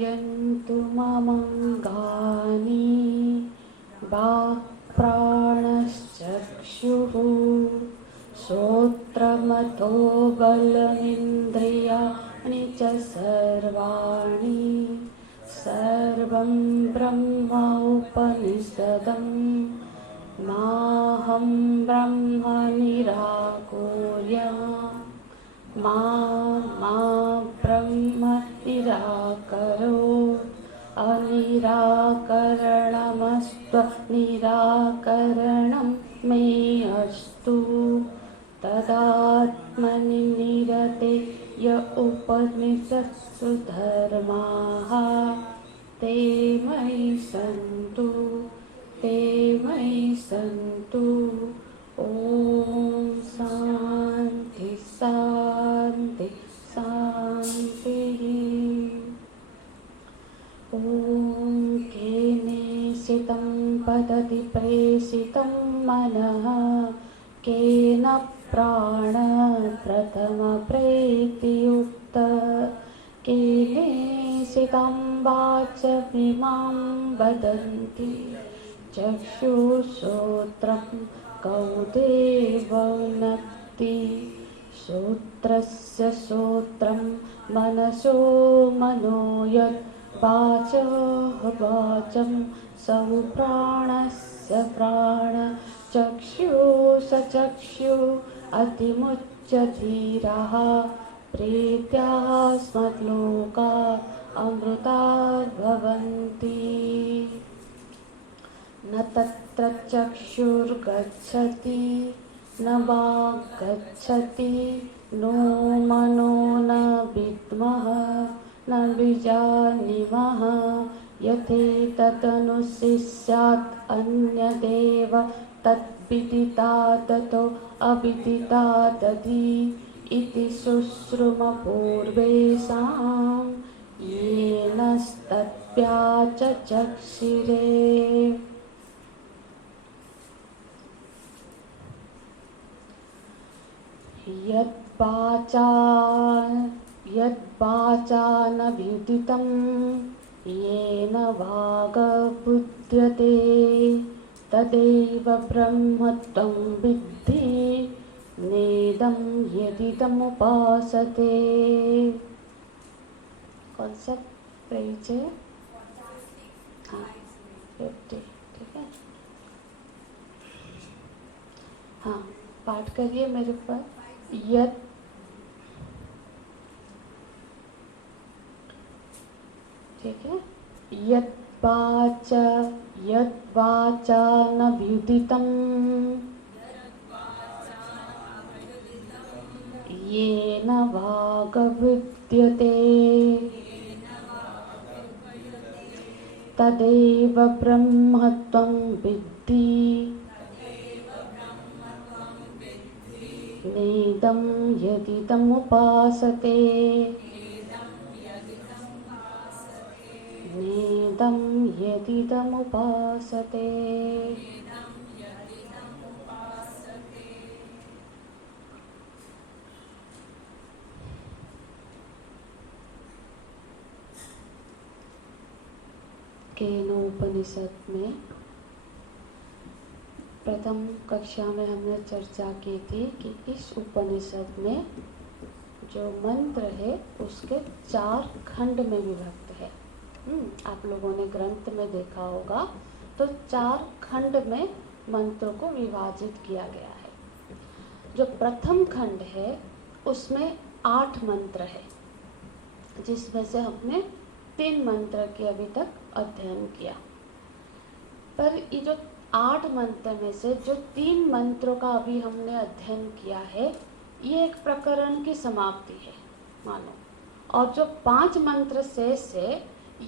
यन्तु ममङ्गानि वाक्प्राणश्चक्षुः श्रोत्रमतो बलमिन्द्रियाणि च सर्वाणि सर्वं ब्रह्म उपनिषदं माहं ब्रह्म निराकुर्याम् मा ब्रह्म निराकरो अनिराकरणमस्त्व निराकरणं मे अस्तु तदात्मनि निरते य उपनिषत्सु धर्माः ते मयि सन्तु ॐ शान्ति शान्ति शान्तिः। ॐ केनेषितं पतति प्रेषितं मनः केन प्राणप्रथमप्रेतियुक्त केनेषितं वाचमिमां वदन्ति चक्षुश्रोत्रं कौ देवोन्नक्ति श्रोत्रस्य श्रोत्रं मनसो मनो यद् वाचः वाचं सौ प्राणस्य प्राण चक्षुः चक्षु अतिमुच्य धीराः प्रीत्यास्मद्लोका अमृता भवन्ति न तत्र चक्षुर्गच्छति न वाक् गच्छति नो मनो न विद्मः न बीजानीमः यथेतदनुशिष्यात् अन्यदेव तद्विदितादतो अविदितादधि इति शुश्रुमपूर्वेषां येनस्तद्व्याचक्षिरे। यद्वाचा न विदितं येन वागबुध्यते तदेव ब्रह्मत्वं विद्धि नेदं यदिदमुपासते। कौन सा पेज है? हाँ 50, ठीक है। हाँ पाठ करिए मेरे पर। यत् ठीक है। यद्वाचा न विदितं येन वागबुध्यते तदेव ब्रह्मत्वं विद्धि नेदं यदिदमुपासते। नेदं यदिदमुपासते। केनोपनिषद में प्रथम कक्षा में हमने चर्चा की थी कि इस उपनिषद में जो मंत्र है उसके 4 खंड में विभक्त है। आप लोगों ने ग्रंथ में देखा होगा तो 4 खंड में मंत्रों को विभाजित किया गया है। जो प्रथम खंड है उसमें 8 मंत्र है, जिसमें से हमने 3 मंत्र के अभी तक अध्ययन किया। पर ये जो 8 मंत्र में से जो 3 मंत्रों का अभी हमने अध्ययन किया है ये एक प्रकरण की समाप्ति है मानो, और जो 5 मंत्र शेष है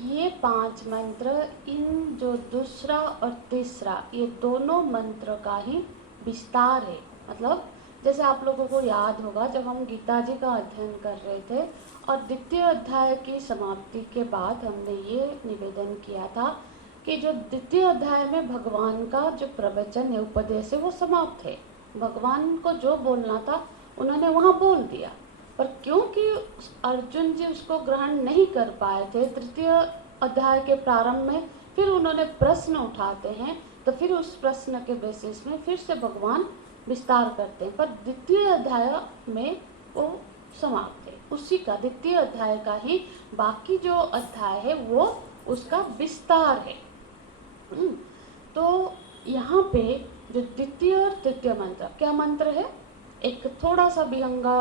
ये 5 मंत्र इन जो दूसरा और तीसरा ये दोनों मंत्र का ही विस्तार है। मतलब जैसे आप लोगों को याद होगा जब हम गीता जी का अध्ययन कर रहे थे और द्वितीय अध्याय की समाप्ति के बाद हमने ये निवेदन किया था कि जो द्वितीय अध्याय में भगवान का जो प्रवचन है, उपदेश है, वो समाप्त है। भगवान को जो बोलना था उन्होंने वहाँ बोल दिया। पर क्योंकि अर्जुन जी उसको ग्रहण नहीं कर पाए थे तृतीय अध्याय के प्रारंभ में, फिर उन्होंने प्रश्न उठाते हैं, तो फिर उस प्रश्न के बेसिस में फिर से भगवान विस्तार करते हैं। पर द्वितीय अध्याय में वो समाप्त है, उसी का द्वितीय अध्याय का ही बाकी जो अध्याय है वो उसका विस्तार है। तो यहाँ पे जो द्वितीय और तृतीय मंत्र, क्या मंत्र है, एक थोड़ा सा विहंगा,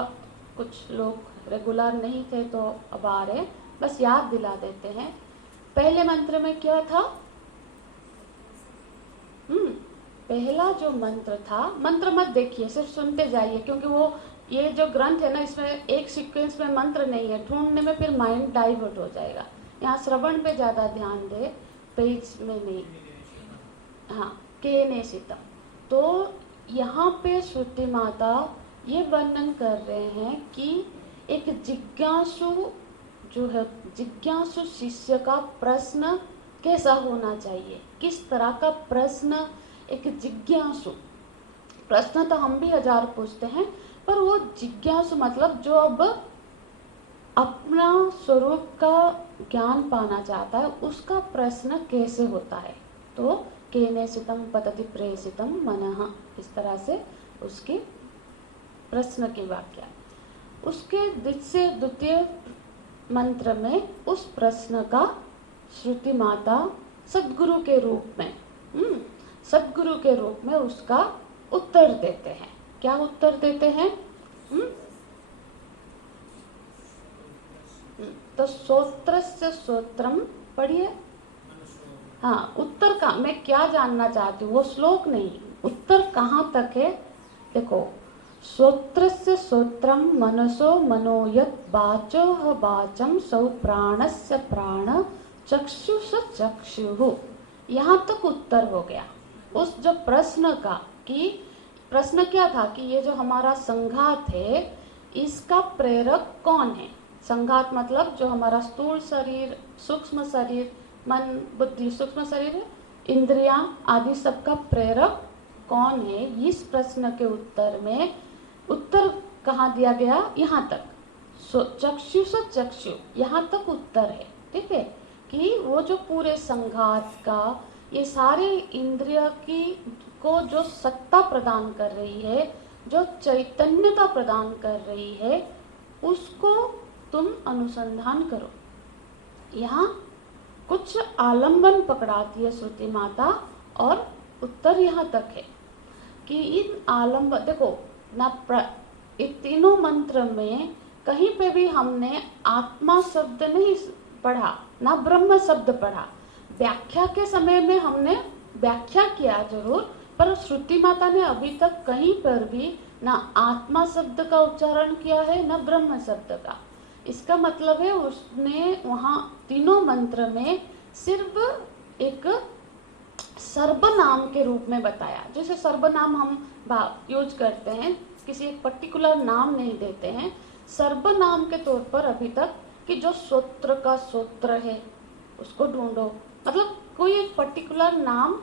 कुछ लोग रेगुलर नहीं थे तो अब आ रहे, बस याद दिला देते हैं। पहले मंत्र में क्या था? पहला जो मंत्र था, मंत्र मत देखिए, सिर्फ सुनते जाइए, क्योंकि वो ये जो ग्रंथ है ना, इसमें एक सीक्वेंस में मंत्र नहीं है, ढूंढने में फिर माइंड डाइवर्ट हो जाएगा। यहाँ श्रवण पे ज्यादा ध्यान दे, पेज में नहीं। हाँ, केनेसितम। तो यहाँ पे श्रुति माता ये वर्णन कर रहे हैं कि एक जिज्ञासु जो है, जिज्ञासु शिष्य का प्रश्न कैसा होना चाहिए, किस तरह का प्रश्न एक जिज्ञासु, प्रश्न तो हम भी हजार पूछते हैं, पर वो जिज्ञासु मतलब जो अब अपना स्वरूप का ज्ञान पाना चाहता है, उसका प्रश्न कैसे होता है। तो केनेसितम पतति प्रेषितम मनः, इस तरह से उसके प्रश्न की व्याख्या। उसके द्वितीय मंत्र में उस प्रश्न का श्रुति माता सद्गुरु के रूप में, सद्गुरु के रूप में उसका उत्तर देते हैं। क्या उत्तर देते हैं? तो श्रोत्रस्य श्रोत्रम पढ़िए। हाँ, उत्तर का मैं क्या जानना चाहती हूँ, वो श्लोक नहीं, उत्तर कहाँ तक है। देखो, श्रोत्रस्य श्रोत्रम मनसो मनो यत् वाचोह वाचम सौ प्राणस्य प्राण चक्षुष चक्षुः, यहाँ तक उत्तर हो गया उस जो प्रश्न का। कि प्रश्न क्या था कि ये जो हमारा संघात है, इसका प्रेरक कौन है। संघात मतलब जो हमारा स्थूल शरीर, सूक्ष्म शरीर, मन बुद्धि, सूक्ष्म शरीर, इंद्रियां आदि सबका प्रेरक कौन है। इस प्रश्न के उत्तर में उत्तर कहाँ दिया गया, यहाँ तक, चक्षु से चक्षु, यहाँ तक उत्तर है। ठीक है, कि वो जो पूरे संघात का, ये सारे इंद्रिय की को जो सत्ता प्रदान कर रही है, जो चैतन्यता प्रदान कर रही है, उसको तुम अनुसंधान करो। यहाँ कुछ आलंबन पकड़ाती है श्रुति माता, और उत्तर यहाँ तक है कि इन आलंबन, देखो ना, इन तीनों मंत्र में कहीं पे भी हमने आत्मा शब्द नहीं पढ़ा, ना ब्रह्म शब्द पढ़ा। व्याख्या के समय में हमने व्याख्या किया जरूर, पर श्रुति माता ने अभी तक कहीं पर भी ना आत्मा शब्द का उच्चारण किया है, ना ब्रह्म शब्द का। इसका मतलब है उसने वहाँ तीनों मंत्र में सिर्फ एक सर्वनाम के रूप में बताया। जैसे सर्वनाम हम यूज करते हैं, किसी एक पर्टिकुलर नाम नहीं देते हैं, सर्वनाम के तौर पर अभी तक कि जो सूत्र का सूत्र है उसको ढूंढो, मतलब कोई एक पर्टिकुलर नाम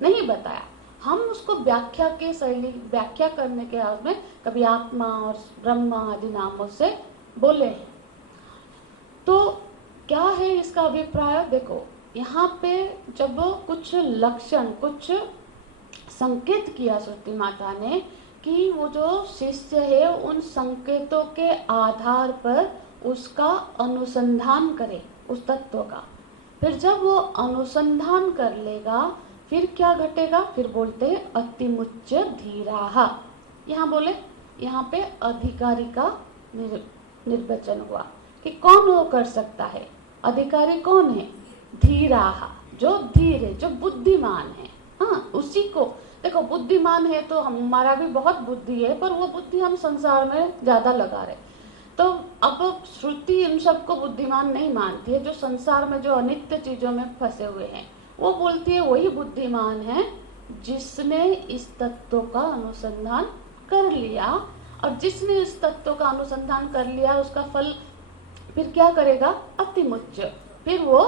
नहीं बताया। हम उसको व्याख्या के शैली, व्याख्या करने के बाद में कभी आत्मा और ब्रह्म आदि नामों से बोले हैं। तो क्या है इसका अभिप्राय? देखो, यहाँ पे जब कुछ लक्षण, कुछ संकेत किया श्रुति माता ने कि वो जो शिष्य है उन संकेतों के आधार पर उसका अनुसंधान करे उस तत्व का। फिर जब वो अनुसंधान कर लेगा, फिर क्या घटेगा? फिर बोलते हैं अतिमुच्च धीराहा। यहाँ बोले, यहाँ पे अधिकारी का निर्वचन हुआ कि कौन वो कर सकता है। अधिकारी कौन है? धीराहा, जो धीर है, जो बुद्धिमान है। हाँ, उसी को देखो, बुद्धिमान है तो हमारा भी बहुत बुद्धि है, पर वो बुद्धि हम संसार में ज्यादा लगा रहे। तो अब श्रुति इन सबको बुद्धिमान नहीं मानती है, जो संसार में जो अनित्य चीजों में फंसे हुए हैं। वो बोलती है वही बुद्धिमान है जिसने इस तत्व का अनुसंधान कर लिया, और जिसने इस तत्व का अनुसंधान कर लिया उसका फल फिर क्या करेगा? अतिमुच्च। फिर वो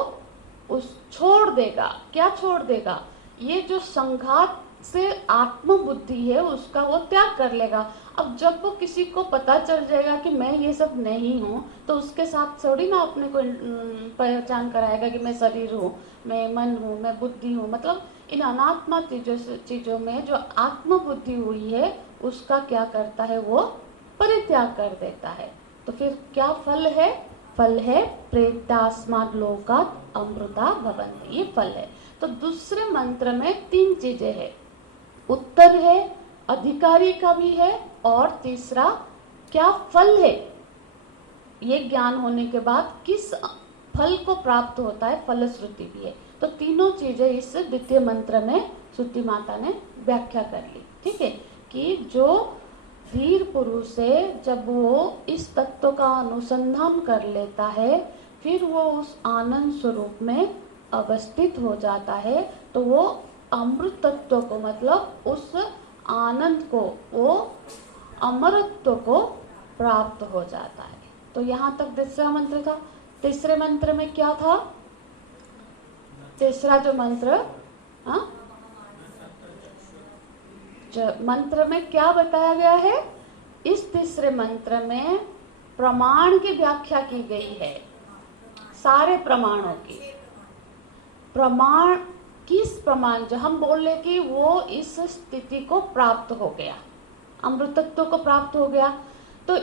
उस छोड़ देगा। क्या छोड़ देगा? ये जो संघात से आत्मबुद्धि है उसका वो त्याग कर लेगा। अब जब वो किसी को पता चल जाएगा कि मैं ये सब नहीं हूँ, तो उसके साथ थोड़ी ना अपने को पहचान कराएगा कि मैं शरीर हूँ, मैं मन हूँ, मैं बुद्धि हूँ। मतलब इन अनात्मा चीजों में जो आत्मबुद्धि हुई है उसका क्या करता है, वो परित्याग कर देता है। तो फिर क्या फल है? फल है प्रेतास्माद लोकात अमृता भवन्ति, ये फल है। तो दूसरे मंत्र में 3 चीजें हैं, उत्तर है, अधिकारी का भी है, और तीसरा क्या फल है, ये ज्ञान होने के बाद किस फल को प्राप्त होता है, फलश्रुति भी है। तो तीनों चीजें इस द्वितीय मंत्र में श्रुति माता ने व्याख्या कर ली। ठीक है, कि जो धीर पुरुष है, जब वो इस तत्व का अनुसंधान कर लेता है, फिर वो उस आनंद स्वरूप में अवस्थित हो जाता है, तो वो अमृत तत्व को, मतलब उस आनंद को, वो अमरत्व को प्राप्त हो जाता है। तो यहाँ तक दूसरा मंत्र था। तीसरे मंत्र में क्या था? तीसरा जो मंत्र, हाँ, मंत्र में क्या बताया गया है? इस तीसरे मंत्र में प्रमाण की व्याख्या की गई है, सारे प्रमाणों की। प्रमाण, किस प्रमाण? जो हम बोल रहे कि वो इस स्थिति को प्राप्त हो गया, अमृतत्व को प्राप्त हो गया, तो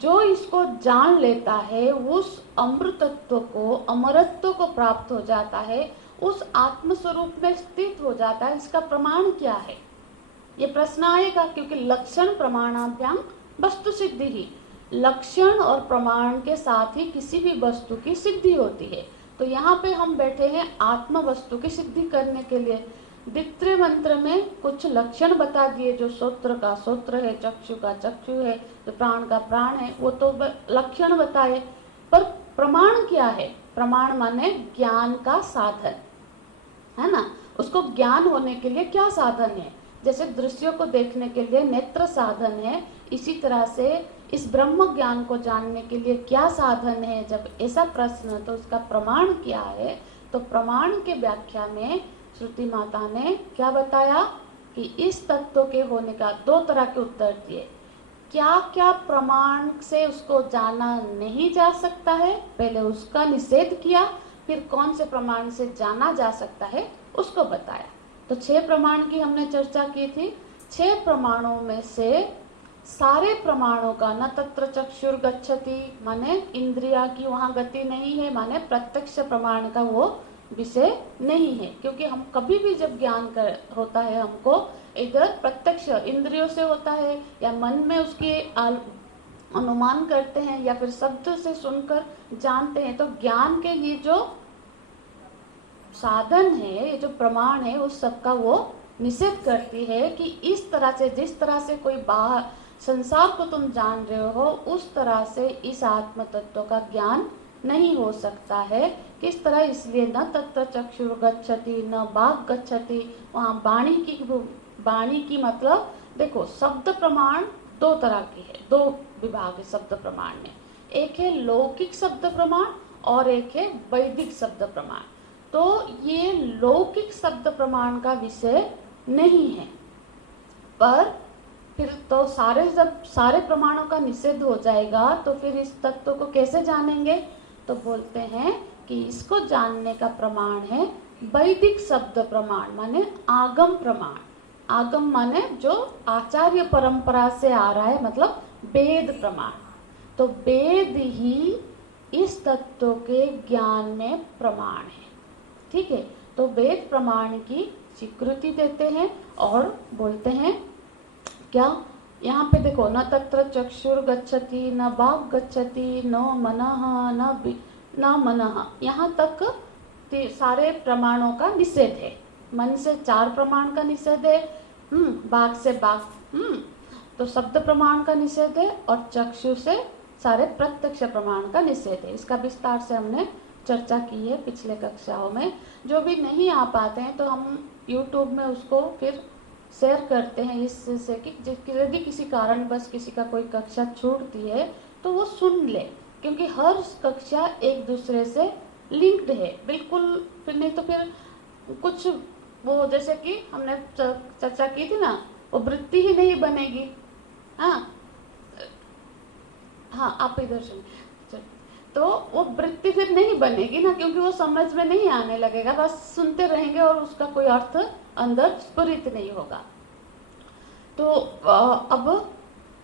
जो इसको जान लेता है उस अमृतत्व को, अमरत्व को प्राप्त हो जाता है, उस आत्म स्वरूप में स्थित हो जाता है। इसका प्रमाण क्या है? ये प्रश्न आएगा, क्योंकि लक्षण प्रमाणाभ्याम वस्तु सिद्धि ही, लक्षण और प्रमाण के साथ ही किसी भी वस्तु की सिद्धि होती है। तो यहाँ पे हम बैठे हैं आत्म वस्तु की सिद्धि करने के लिए। द्वितीय मंत्र में कुछ लक्षण बता दिए, जो श्रोत्र का श्रोत्र है, चक्षु का चक्षु है, तो प्राण का प्राण है, वो तो लक्षण बताए। पर प्रमाण क्या है? प्रमाण माने ज्ञान का साधन, है ना। उसको ज्ञान होने के लिए क्या साधन है? जैसे दृश्यों को देखने के लिए नेत्र साधन है, इसी तरह से इस ब्रह्म ज्ञान को जानने के लिए क्या साधन है? जब ऐसा प्रश्न, तो उसका प्रमाण क्या है? तो प्रमाण के व्याख्या में श्रुति माता ने क्या बताया कि इस तत्व के होने का 2 तरह के उत्तर दिए। क्या क्या प्रमाण से उसको जाना नहीं जा सकता है, पहले उसका निषेध किया, फिर कौन से प्रमाण से जाना जा सकता है उसको बताया। तो 6 प्रमाण की हमने चर्चा की थी। 6 प्रमाणों में से सारे प्रमाणों का, न तत्र चक्षुर गच्छति माने इंद्रिया की वहाँ गति नहीं है, माने प्रत्यक्ष प्रमाण का वो विषय नहीं है। क्योंकि हम कभी भी जब ज्ञान होता है, हमको इधर प्रत्यक्ष इंद्रियों से होता है, या मन में उसकी अनुमान करते हैं, या फिर शब्द से सुनकर जानते हैं। तो ज्ञान के लिए जो साधन है, ये जो प्रमाण है, उस सबका वो निषेध करती है कि इस तरह से, जिस तरह से कोई बाहर संसार को तुम जान रहे हो, उस तरह से इस आत्म तत्व का ज्ञान नहीं हो सकता है। किस तरह? इसलिए न तत्र चक्षुर गच्छति न बाग गच्छति। वहाँ वाणी की मतलब देखो, शब्द प्रमाण 2 तरह की है, 2 विभाग है शब्द प्रमाण में। एक है लौकिक शब्द प्रमाण और एक है वैदिक शब्द प्रमाण। तो ये लौकिक शब्द प्रमाण का विषय नहीं है, पर फिर तो जब सारे प्रमाणों का निषेध हो जाएगा, तो फिर इस तत्व को कैसे जानेंगे? तो बोलते हैं कि इसको जानने का प्रमाण है वैदिक शब्द प्रमाण, माने आगम प्रमाण। आगम माने जो आचार्य परंपरा से आ रहा है, मतलब वेद प्रमाण। तो वेद ही इस तत्व के ज्ञान में प्रमाण है। ठीक है, तो वेद प्रमाण की स्वीकृति देते हैं और बोलते हैं क्या? यहाँ पे देखो, न तत्र चक्षुर गच्छति न बाग गच्छति न मनः न मनः, यहाँ तक सारे प्रमाणों का निषेध है। मन से 4 प्रमाण का निषेध है, बाग से बाग, तो शब्द प्रमाण का निषेध है, और चक्षु से सारे प्रत्यक्ष प्रमाण का निषेध है। इसका विस्तार से हमने चर्चा की है पिछले कक्षाओं में। जो भी नहीं आ पाते हैं तो हम YouTube में उसको फिर शेयर करते हैं, इससे कि यदि किसी कारण बस किसी का कोई कक्षा छूटती है तो वो सुन ले, क्योंकि हर कक्षा एक दूसरे से लिंक्ड है बिल्कुल। फिर नहीं तो फिर कुछ वो जैसे कि हमने चर्चा की थी ना, वो वृत्ति ही नहीं बनेगी। हाँ हाँ, आप इधर सुनिए। तो वो वृत्ति फिर नहीं बनेगी ना, क्योंकि वो समझ में नहीं आने लगेगा, बस सुनते रहेंगे और उसका कोई अर्थ अंदर स्फुरित नहीं होगा। तो अब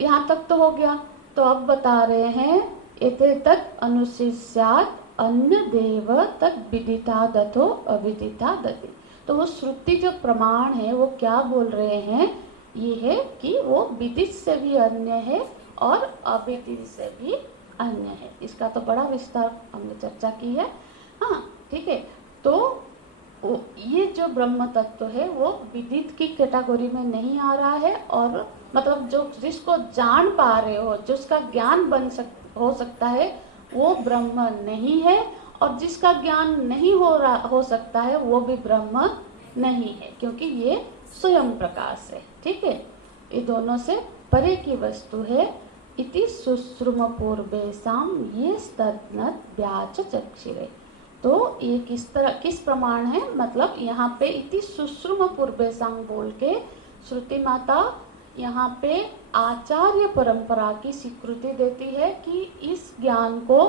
यहाँ तक तो हो गया। तो अब बता रहे हैं एते तत् अनुशिष्यात् अन्य देव तत् विदिता दतो अविदिता दति। तो वो श्रुति जो प्रमाण है वो क्या बोल रहे हैं, ये है कि वो विदित से भी अन्य है और अविदित से भी अन्य है। इसका तो बड़ा विस्तार हमने चर्चा की है। हाँ ठीक है। तो ये जो ब्रह्म तत्व है वो विदित की कैटेगरी में नहीं आ रहा है, और मतलब जो जिसको जान पा रहे हो, जिसका ज्ञान हो सकता है, वो ब्रह्म नहीं है, और जिसका ज्ञान नहीं हो सकता है वो भी ब्रह्म नहीं है, क्योंकि ये स्वयं प्रकाश है। ठीक है, ये दोनों से परे की वस्तु है। इति सुश्रुम पूर्वेशाम ये तद्नत व्याच चक्षिरे। तो ये किस प्रमाण है, मतलब यहाँ पे इति सुश्रुम पूर्वेशाम बोल के श्रुति माता यहाँ पे आचार्य परंपरा की स्वीकृति देती है कि इस ज्ञान को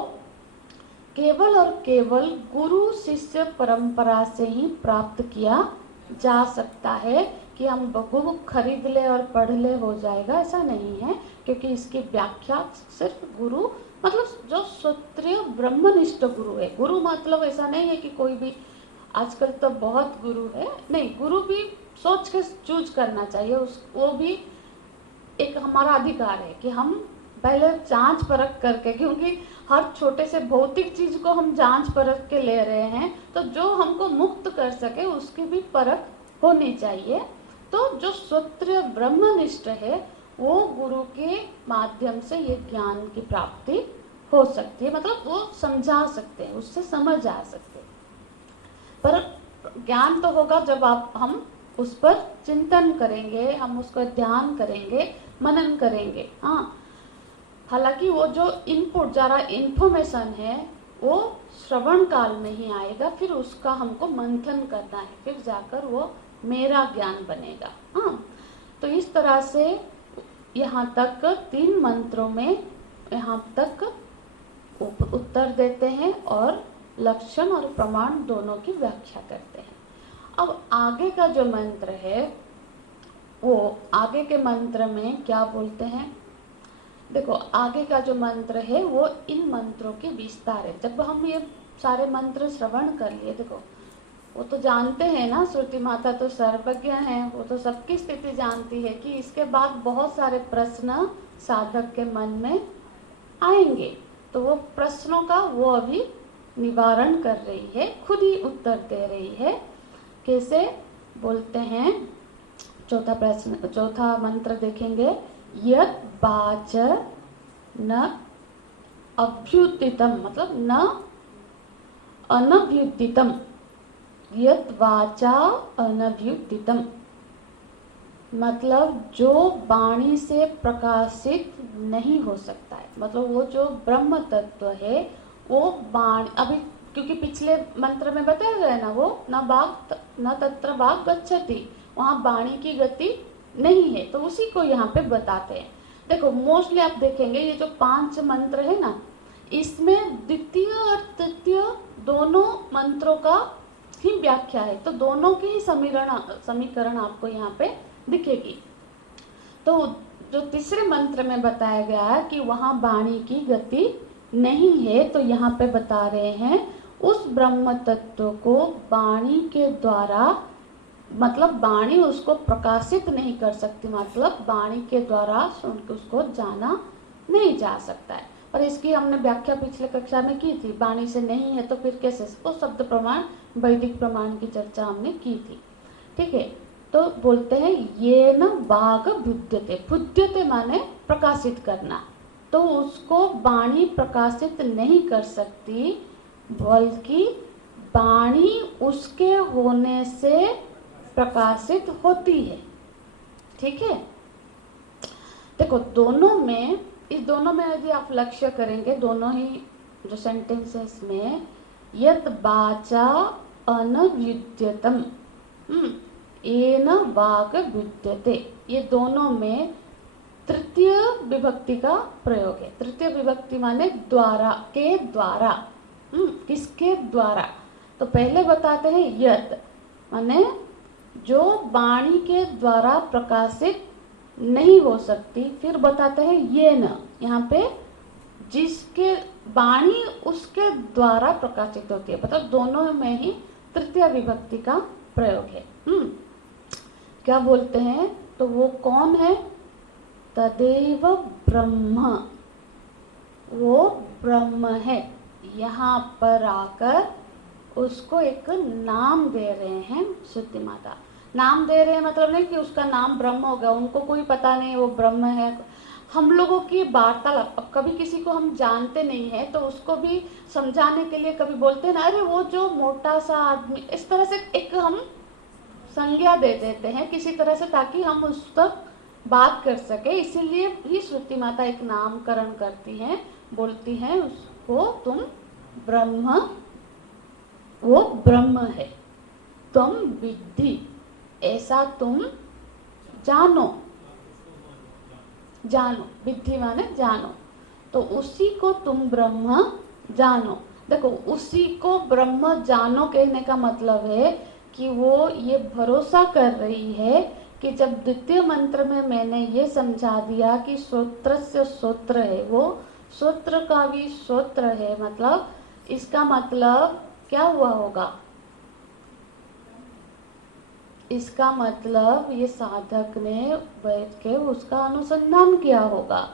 केवल और केवल गुरु शिष्य परंपरा से ही प्राप्त किया जा सकता है, कि हम बुक खरीद ले और पढ़ ले हो जाएगा, ऐसा नहीं है। क्योंकि इसकी व्याख्या सिर्फ गुरु, मतलब जो क्षत्रिय ब्रह्मनिष्ठ गुरु है। गुरु मतलब ऐसा नहीं है कि कोई भी, आजकल तो बहुत गुरु है, नहीं, गुरु भी सोच के चूज करना चाहिए। वो भी एक हमारा अधिकार है कि हम पहले जांच परख करके, क्योंकि हर छोटे से भौतिक चीज को हम जांच परख के ले रहे हैं, तो जो हमको मुक्त कर सके उसकी भी परख होनी चाहिए। तो जो क्षत्रिय ब्रह्मनिष्ठ है वो गुरु के माध्यम से ये ज्ञान की प्राप्ति हो सकती है, मतलब वो समझा सकते हैं, उससे समझ आ सकते हैं। पर ज्ञान तो होगा जब हम उस पर चिंतन करेंगे, हम उसका ध्यान करेंगे, मनन करेंगे। हाँ, हालांकि वो जो इनपुट जरा इन्फॉर्मेशन है वो श्रवण काल में ही आएगा, फिर उसका हमको मंथन करना है, फिर जाकर वो मेरा ज्ञान बनेगा। हाँ, तो इस तरह से यहाँ तक 3 मंत्रों में यहाँ तक उत्तर देते हैं और लक्षण और प्रमाण दोनों की व्याख्या करते हैं। अब आगे का जो मंत्र है, वो आगे के मंत्र में क्या बोलते हैं, देखो आगे का जो मंत्र है वो इन मंत्रों के विस्तार है। जब हम ये सारे मंत्र श्रवण कर लिए, देखो वो तो जानते हैं ना, श्रुति माता तो सर्वज्ञ है, वो तो सबकी स्थिति जानती है कि इसके बाद बहुत सारे प्रश्न साधक के मन में आएंगे। तो वो प्रश्नों का वो अभी निवारण कर रही है, खुद ही उत्तर दे रही है। कैसे बोलते हैं, चौथा मंत्र देखेंगे, यत् वाच न अभ्युदितम, मतलब न अनभ्युदितम, यत् वाचा अनभ्युदितम, मतलब जो वाणी से प्रकाशित नहीं हो सकता है। मतलब वो जो ब्रह्म तत्व है वो वाणी, अभी क्योंकि पिछले मंत्र में बताया गया है ना, वो न तत्र वाक् गच्छति, वहाँ वाणी की गति नहीं है, तो उसी को यहाँ पे बताते हैं। देखो मोस्टली आप देखेंगे ये जो 5 मंत्र है ना, इसमें द्वितीय और तृतीय दोनों मंत्रों का ही व्याख्या है, तो दोनों की ही समीकरण आपको यहाँ पे दिखेगी। तो जो तीसरे मंत्र में बताया गया है कि वहाँ वाणी की गति नहीं है, तो यहाँ पे बता रहे हैं उस ब्रह्म तत्व को वाणी के द्वारा, मतलब वाणी उसको प्रकाशित नहीं कर सकती, मतलब वाणी के द्वारा उसको जाना नहीं जा सकता है। पर इसकी हमने व्याख्या पिछले कक्षा में की थी, वाणी से नहीं है तो फिर कैसे, वो शब्द प्रमाण वैदिक प्रमाण की चर्चा हमने की थी। ठीक है, तो बोलते हैं ये न वाग बुध्यते, बुध्यते माने प्रकाशित करना, तो उसको वाणी प्रकाशित नहीं कर सकती, बल्कि वाणी उसके होने से प्रकाशित होती है। ठीक है, देखो दोनों में, इस दोनों में यदि आप लक्ष्य करेंगे, दोनों ही जो सेंटेंसेस में, यत् वाचा अनव्युद्यतम, येन वाक् विद्यते, ये दोनों में तृतीय विभक्ति का प्रयोग है। तृतीय विभक्ति माने द्वारा, के द्वारा। किसके द्वारा? तो पहले बताते हैं यत्, माने जो वाणी के द्वारा प्रकाशित नहीं हो सकती। फिर बताते हैं येन, यहाँ पे जिसके वाणी उसके द्वारा प्रकाशित होती है, मतलब दोनों में ही तृतीय विभक्ति का प्रयोग है। क्या बोलते हैं? तो वो कौन है? तदेव ब्रह्म, वो ब्रह्म है। यहाँ पर आकर उसको एक नाम दे रहे हैं श्रुति माता। नाम दे रहे हैं मतलब नहीं कि उसका नाम ब्रह्म होगा, उनको कोई पता नहीं वो ब्रह्म है। हम लोगों की वार्तालाप, अब कभी किसी को हम जानते नहीं है तो उसको भी समझाने के लिए कभी बोलते हैं ना, अरे वो जो मोटा सा आदमी, इस तरह से एक हम संज्ञा दे देते हैं किसी तरह से, ताकि हम उस तक बात कर सके। इसीलिए ही श्रुति माता एक नामकरण करती हैं, बोलती हैं उसको तुम ब्रह्म, वो ब्रह्म है। तुम विद्धि, ऐसा तुम जानो। जानो, विद्धि माने जानो, तो उसी को तुम ब्रह्म जानो। देखो, उसी को ब्रह्म जानो कहने का मतलब है कि वो ये भरोसा कर रही है कि जब द्वितीय मंत्र में मैंने ये समझा दिया कि श्रोत्र से श्रोत्र है, वो श्रोत्र का भी श्रोत्र है, मतलब इसका मतलब क्या हुआ होगा? इसका मतलब ये साधक ने बैठ के उसका अनुसंधान किया होगा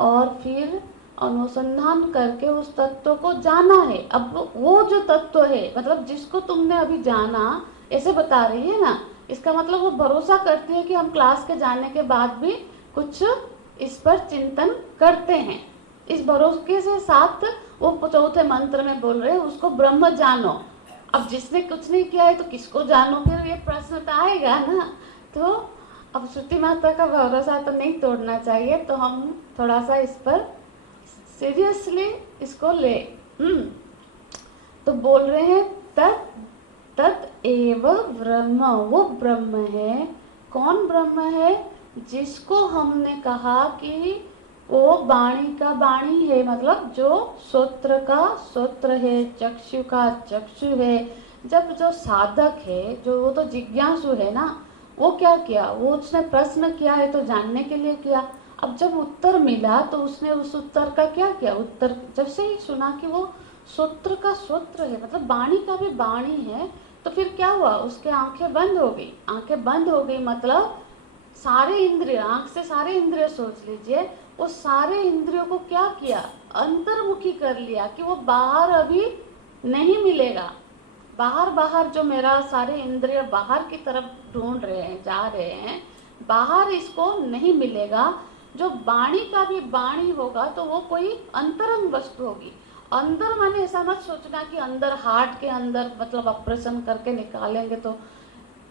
और फिर अनुसंधान करके उस तत्व को जाना है। अब वो जो तत्व है, मतलब जिसको तुमने अभी जाना, ऐसे बता रही है ना, इसका मतलब वो भरोसा करती है कि हम क्लास के जाने के बाद भी कुछ इस पर चिंतन करते हैं। इस भरोसे से साथ वो चौथे मंत्र में बोल रहे हैं उसको ब्रह्म जानो। अब जिसने कुछ नहीं किया है तो किसको जानो? फिर ये प्रश्न तो आएगा ना। तो अब श्रुति माता का भरोसा तो नहीं तोड़ना चाहिए, तो हम थोड़ा सा इस पर सीरियसली इसको ले। तो बोल रहे हैं तत् एव ब्रह्म, वो ब्रह्म है। कौन ब्रह्म है? जिसको हमने कहा कि वो वाणी का वाणी है, मतलब जो श्रोत्र का श्रोत्र है, चक्षु का चक्षु है। जब जो साधक है, जो वो तो जिज्ञासु है ना, वो क्या किया? वो उसने प्रश्न किया है तो जानने के लिए किया। अब जब उत्तर मिला तो उसने उस उत्तर का क्या किया? उत्तर जब से ही सुना कि वो श्रोत्र का श्रोत्र है, मतलब वाणी का भी वाणी है, तो फिर क्या हुआ? उसके आंखें बंद हो गई। आंखें बंद हो गई मतलब सारे इंद्रिय, आंख से सारे इंद्रिय सोच लीजिए, वो सारे इंद्रियों को क्या किया? अंतर्मुखी कर लिया कि वो बाहर अभी नहीं मिलेगा। बाहर जो मेरा सारे इंद्रिय बाहर की तरफ ढूंढ रहे हैं, जा रहे हैं, बाहर इसको नहीं मिलेगा। जो वाणी का भी वाणी होगा तो वो कोई अंतरंग वस्तु होगी। अंदर माने ऐसा मत सोचना कि अंदर हार्ट के अंदर मतलब ऑपरेशन करके निकालेंगे, तो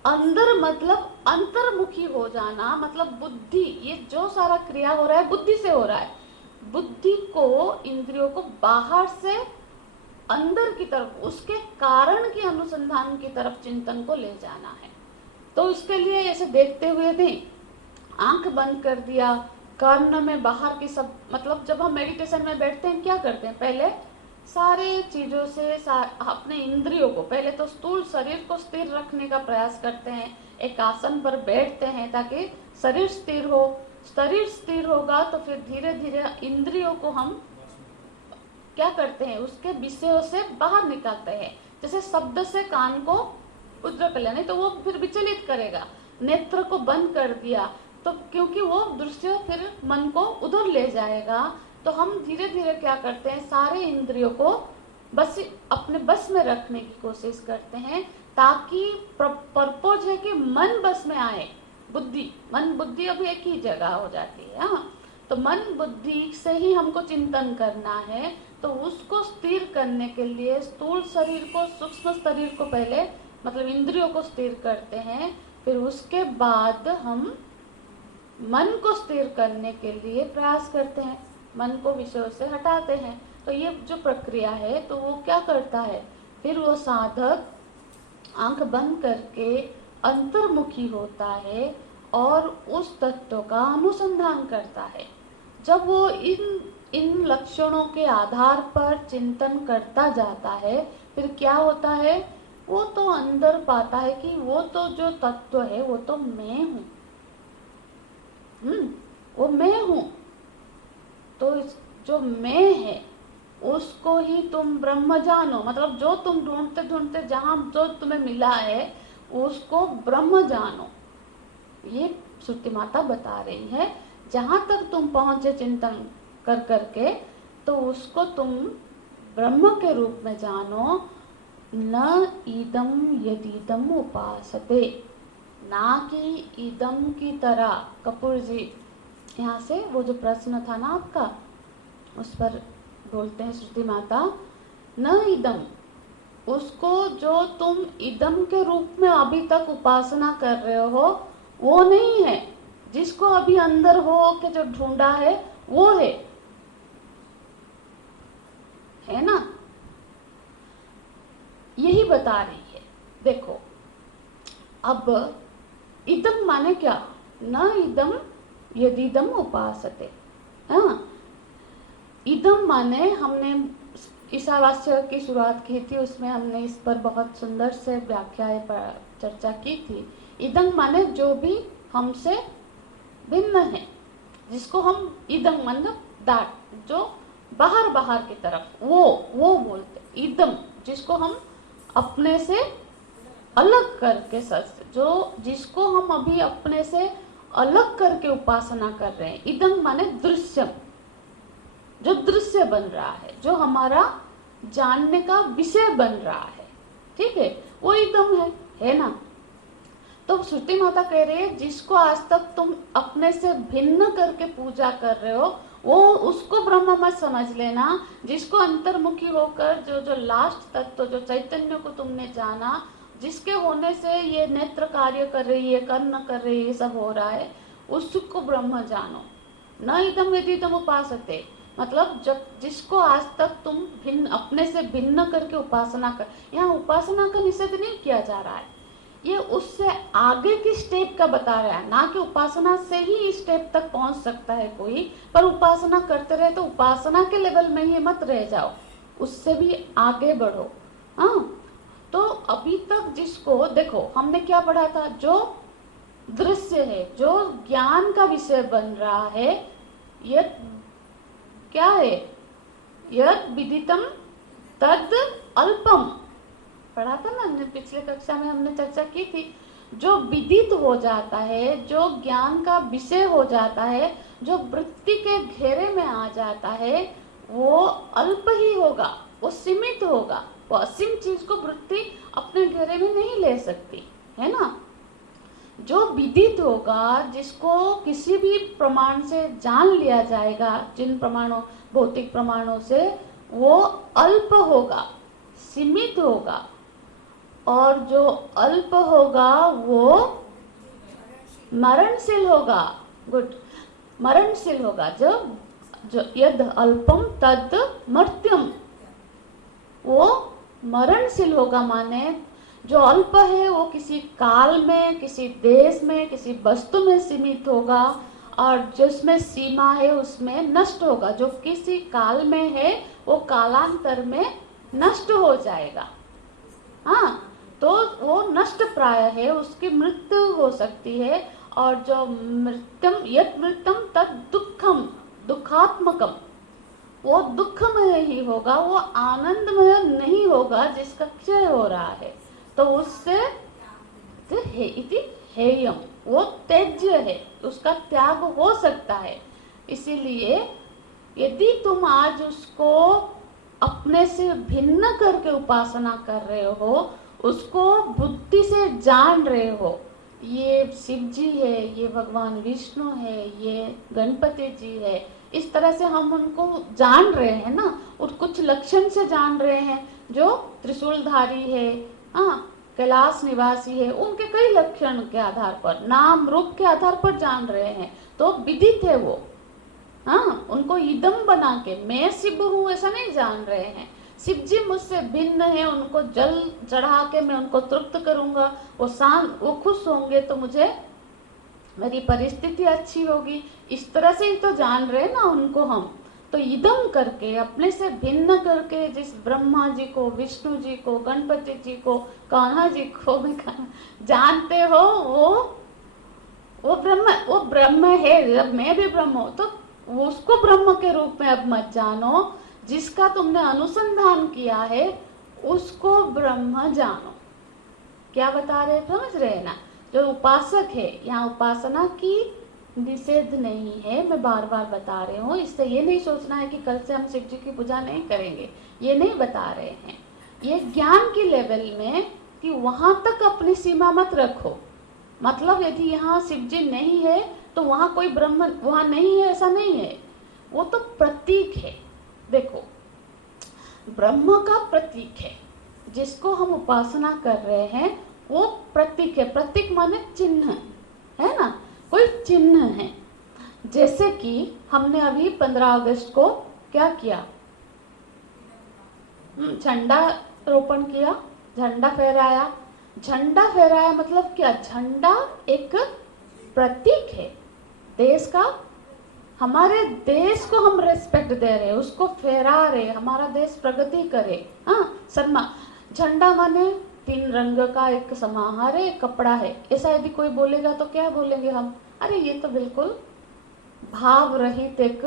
अंदर मतलब अंतर्मुखी हो जाना, मतलब बुद्धि। ये जो सारा क्रिया हो रहा है बुद्धि से हो रहा है। बुद्धि को, इंद्रियों को बाहर से अंदर की तरफ, उसके कारण के अनुसंधान की तरफ चिंतन को ले जाना है। तो इसके लिए ऐसे देखते हुए भी आंख बंद कर दिया, कर्ण में बाहर की सब, मतलब जब हम मेडिटेशन में बैठते हैं क्या करते हैं? पहले सारे चीजों से अपने इंद्रियों को, पहले तो स्थूल शरीर को स्थिर रखने का प्रयास करते हैं, एक आसन पर बैठते हैं ताकि शरीर स्थिर हो। शरीर स्थिर होगा तो फिर धीरे धीरे इंद्रियों को हम क्या करते हैं? उसके विषयों से बाहर निकालते हैं। जैसे शब्द से कान को उद्र कर लिया, नहीं तो वो फिर विचलित करेगा। नेत्र को बंद कर दिया तो क्योंकि वो दृश्य फिर मन को उधर ले जाएगा। तो हम धीरे धीरे क्या करते हैं? सारे इंद्रियों को बस अपने बस में रखने की कोशिश करते हैं, ताकि पर्पज है कि मन बस में आए। बुद्धि, मन बुद्धि अभी एक ही जगह हो जाती है। तो मन बुद्धि से ही हमको चिंतन करना है। तो उसको स्थिर करने के लिए स्थूल शरीर को, सूक्ष्म शरीर को पहले मतलब इंद्रियों को स्थिर करते हैं, फिर उसके बाद हम मन को स्थिर करने के लिए प्रयास करते हैं, मन को विषयों से हटाते हैं। तो ये जो प्रक्रिया है, तो वो क्या करता है? फिर वो साधक आंख बंद करके अंतर्मुखी होता है और उस तत्व का अनुसंधान करता है। जब वो इन लक्षणों के आधार पर चिंतन करता जाता है, फिर क्या होता है, वो तो अंदर पाता है कि वो तो जो तत्व है वो तो मैं हूँ। वो मैं हूँ। तो जो मैं है उसको ही तुम ब्रह्म जानो, मतलब जो तुम ढूंढते ढूंढते जहां जो तुम्हें मिला है उसको ब्रह्म जानो। ये श्रुति माता बता रही है। जहां तक तुम पहुंचे चिंतन कर करके, तो उसको तुम ब्रह्म के रूप में जानो। न इदम यदीदम उपासते, ना कि इदम की तरह। कपूर जी, यहाँ से वो जो प्रश्न था ना आपका, उस पर बोलते हैं श्रुति माता, न इदम, उसको जो तुम इदम के रूप में अभी तक उपासना कर रहे हो वो नहीं है। जिसको अभी अंदर हो के जो ढूंढा है वो है ना। यही बता रही है। देखो अब इदम माने क्या, न इदम यदीदम उपासते। हाँ, इदम माने हमने ईशावास्य की शुरुआत की थी, उसमें हमने इस पर बहुत सुंदर से व्याख्याएं पर चर्चा की थी। इदम माने जो भी हमसे भिन्न है, जिसको हम इदम मतलब दैट, जो बाहर बाहर की तरफ, वो बोलते इदम, जिसको हम अपने से अलग करके जो जिसको हम अभी अपने से अलग करके उपासना कर रहे हैं। इदम माने दृश्यम, जो दृश्य बन रहा है, जो हमारा जानने का विषय बन रहा है, ठीक है, वो इदम है ना। तो श्रुति माता कह रही है जिसको आज तक तुम अपने से भिन्न करके पूजा कर रहे हो वो उसको ब्रह्म मत समझ लेना। जिसको अंतर्मुखी होकर जो लास्ट तत्व, जो चैतन्य को तुमने जाना, जिसके होने से ये नेत्र कार्य कर रही है, कर्ण कर रही है, ये सब हो रहा है, उसको ब्रह्म जानो। न इदम यदीदम उपासते, मतलब जब जिसको आज तक तुम भिन्न, अपने से भिन्न करके उपासना कर, यहाँ उपासना का निषेध नहीं किया जा रहा है, ये उससे आगे की स्टेप का बता रहा है। ना कि उपासना से ही इस स्टेप तक पहुंच सकता है कोई, पर उपासना करते रहे तो उपासना के लेवल में ही मत रह जाओ, उससे भी आगे बढ़ो। हाँ, तो अभी तक जिसको देखो हमने क्या पढ़ा था, जो दृश्य है, जो ज्ञान का विषय बन रहा है, ये क्या है, यद विदितम तद अल्पम, पढ़ा था ना हमने पिछले कक्षा में, हमने चर्चा की थी। जो विदित हो जाता है, जो ज्ञान का विषय हो जाता है, जो वृत्ति के घेरे में आ जाता है, वो अल्प ही होगा, वो सीमित होगा। वो असीम चीज को वृत्ति अपने घेरे में नहीं ले सकती, है ना। जो विदित होगा, जिसको किसी भी प्रमाण से जान लिया जाएगा, जिन प्रमाणों, भौतिक प्रमाणों से, वो अल्प होगा, सीमित होगा। और जो अल्प होगा वो मरणशील होगा। गुड, मरणशील होगा। जो यद अल्पम तद मर्त्यम, वो मरणशील होगा। माने जो अल्प है वो किसी काल में, किसी देश में, किसी वस्तु में सीमित होगा, और जिसमें सीमा है उसमें नष्ट होगा। जो किसी काल में है वो कालांतर में नष्ट हो जाएगा। हाँ, तो वो नष्ट प्राय है, उसकी मृत्यु हो सकती है। और जो मृत्यम, यत् मृत्यम तद दुखम, दुखात्मकम, वो दुखमय ही होगा, वो आनंदमय नहीं होगा जिसका क्षय हो रहा है। तो उससे हेयम, वो त्याज्य है, उसका त्याग हो सकता है। इसीलिए यदि तुम आज उसको अपने से भिन्न करके उपासना कर रहे हो, उसको बुद्धि से जान रहे हो, ये शिव जी है, ये भगवान विष्णु है, ये गणपति जी है, इस तरह से हम उनको जान रहे हैं ना, और कुछ लक्षण से जान रहे हैं। जो त्रिशूलधारी है, हाँ, कैलाश निवासी है, उनके कई लक्षण के आधार पर, नाम रूप के आधार पर जान रहे हैं, तो विदित है वो। हाँ, उनको इदम बना के मैं शिव हूँ ऐसा नहीं जान रहे हैं। शिव जी मुझसे भिन्न है, उनको जल चढ़ा के मैं उनको तृप्त करूंगा, वो शांत, वो खुश होंगे तो मुझे मेरी परिस्थिति अच्छी होगी। इस तरह से ही तो जान रहे ना उनको हम। तो इदम करके, अपने से भिन्न करके, जिस ब्रह्मा जी को, विष्णु जी को, गणपति जी को, कान्हा जी को जानते हो, वो ब्रह्म है। जब मैं भी ब्रह्म हूं तो उसको ब्रह्म के रूप में अब मत जानो। जिसका तुमने अनुसंधान किया है उसको ब्रह्म जानो। क्या बता रहे, समझ रहे ना? जो उपासक है, यहाँ उपासना की निषेध नहीं है, मैं बार बार बता रही हूँ। इससे ये नहीं सोचना है कि कल से हम शिव जी की पूजा नहीं करेंगे, ये नहीं बता रहे हैं। ये ज्ञान की लेवल में कि वहां तक अपनी सीमा मत रखो। मतलब यदि यहाँ शिव जी नहीं है तो वहां कोई ब्रह्म वहां नहीं है, ऐसा नहीं है। वो तो प्रतीक है। देखो, ब्रह्म का प्रतीक है, जिसको हम उपासना कर रहे हैं वो प्रतीक है। प्रतीक माने चिन्ह है ना, कोई चिन्ह है। जैसे कि हमने अभी 15 अगस्त को क्या किया, झंडा रोपण किया, झंडा फहराया। झंडा फहराया मतलब क्या, झंडा एक प्रतीक है देश का। हमारे देश को हम रेस्पेक्ट दे रहे हैं, उसको फहरा रहे, हमारा देश प्रगति करे। हाँ, सम्मान। झंडा माने 3 रंग का एक समाहार है, एक कपड़ा है। ऐसा यदि कोई बोलेगा तो क्या बोलेंगे हम, अरे ये तो बिल्कुल भाव रहित एक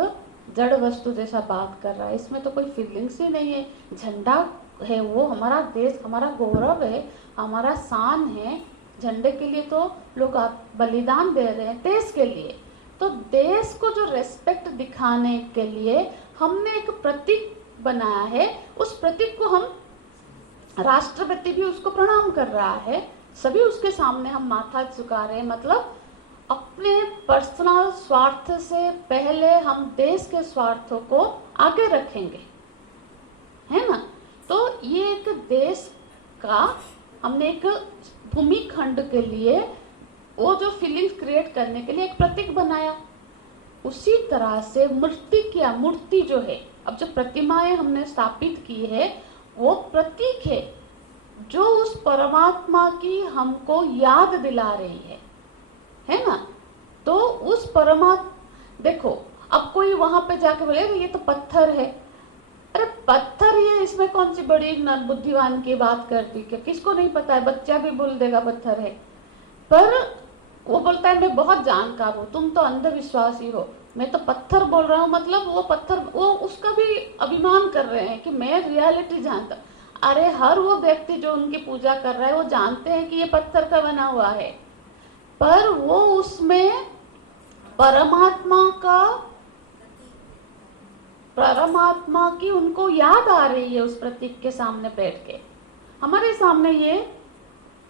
जड़ वस्तु जैसा बात कर रहा है, इसमें तो कोई फीलिंग्स ही नहीं है। झंडा है वो हमारा देश, हमारा गौरव है, हमारा शान है। झंडे के लिए तो लोग बलिदान दे रहे हैं देश के लिए। तो देश को जो रेस्पेक्ट दिखाने के लिए हमने एक प्रतीक बनाया है, उस प्रतीक को हम, राष्ट्रपति भी उसको प्रणाम कर रहा है, सभी उसके सामने हम माथा झुका रहे हैं। मतलब अपने पर्सनल स्वार्थ से पहले हम देश के स्वार्थों को आगे रखेंगे, है ना। तो ये एक देश का हमने एक भूमिखंड के लिए वो जो फीलिंग्स क्रिएट करने के लिए एक प्रतीक बनाया। उसी तरह से मूर्ति जो है, अब जो प्रतिमाएं हमने स्थापित की है वो प्रतीक है, जो उस परमात्मा की हमको याद दिला रही है ना। तो उस देखो, अब कोई वहां पे जाके बोले ये तो पत्थर है, अरे पत्थर, ये इसमें कौन सी बड़ी बुद्धिवान की बात कर दी, क्या किसको नहीं पता है, बच्चा भी बोल देगा पत्थर है। पर वो बोलता है मैं बहुत जानकार हूँ, तुम तो अंधविश्वासी हो, मैं तो पत्थर बोल रहा हूँ। मतलब वो पत्थर, वो उसका भी अभिमान कर रहे हैं कि मैं रियलिटी जानता। अरे हर वो व्यक्ति जो उनकी पूजा कर रहा है वो जानते हैं कि ये पत्थर का बना हुआ है, पर वो उसमें परमात्मा की उनको याद आ रही है उस प्रतीक के सामने बैठ के। हमारे सामने ये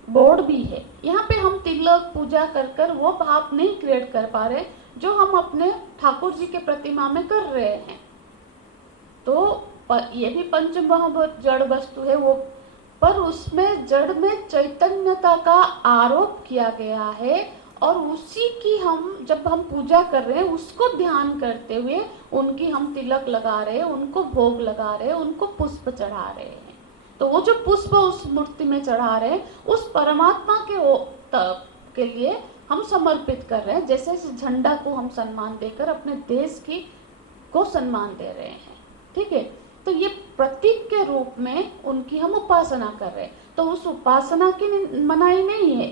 बोर्ड भी है, यहाँ पे हम तिलक पूजा कर कर वो भाव नहीं क्रिएट कर पा रहे जो हम अपने ठाकुर जी के प्रतिमा में कर रहे हैं। तो ये भी पंचमहाभूत जड़ वस्तु है वो, पर उसमें जड़ में चैतन्यता का आरोप किया गया है। और उसी की हम जब हम पूजा कर रहे हैं उसको ध्यान करते हुए उनकी हम तिलक लगा रहे हैं, उनको भोग लगा रहे हैं, उनको पुष्प चढ़ा रहे हैं। तो वो जो पुष्प उस मूर्ति में चढ़ा रहे हैं उस परमात्मा के लिए हम समर्पित कर रहे हैं। जैसे इस झंडा को हम सम्मान देकर अपने देश को सम्मान दे रहे हैं, ठीक है। तो ये प्रतीक के रूप में उनकी हम उपासना कर रहे हैं। तो उस उपासना की मनाही नहीं है,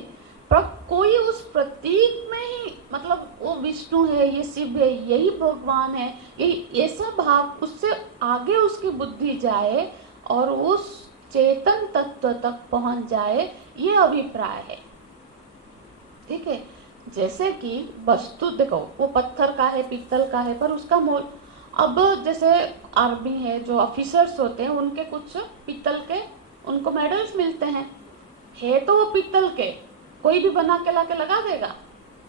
पर कोई उस प्रतीक में ही, मतलब वो विष्णु है, ये शिव है, यही भगवान है, यही ऐसा भाव उससे आगे उसकी बुद्धि जाए और उस चेतन तत्व तक पहुंच जाए, ये अभिप्राय है, ठीक है। जैसे कि वस्तु देखो, वो पत्थर का है, पीतल का है, पर उसका मोल, अब जैसे आर्मी है, जो ऑफिसर्स होते हैं उनके कुछ पीतल के उनको मेडल्स मिलते हैं, है तो वो पीतल के, कोई भी बना के लाके लगा देगा?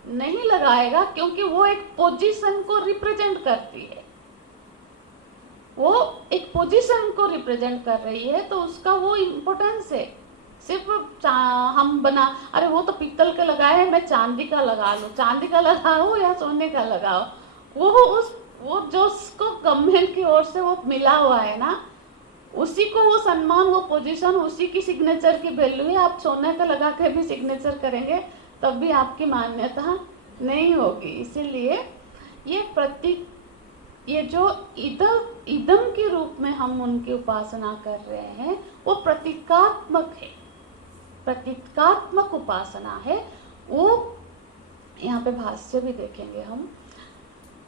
नहीं लगाएगा, क्योंकि वो एक पोजीशन को रिप्रेजेंट करती है, वो एक पोजीशन को रिप्रेजेंट कर रही है, तो उसका वो इम्पोर्टेंस है। सिर्फ हम बना, अरे वो तो पीतल के लगाए हैं, मैं चांदी का लगा लूं, चांदी का लगाओ या सोने का लगाओ, वो जो उसको गवर्नमेंट की ओर से वो मिला हुआ है ना, उसी को वो सम्मान, वो पोजीशन, उसी की सिग्नेचर की वैल्यू है। आप सोने का लगा कर भी सिग्नेचर करेंगे तब भी आपकी मान्यता नहीं होगी। इसीलिए ये प्रतीक, ये जो इदम के रूप में हम उनकी उपासना कर रहे हैं वो प्रतीकात्मक है, प्रतीकात्मक उपासना है। वो यहाँ पे भाष्य भी देखेंगे हम,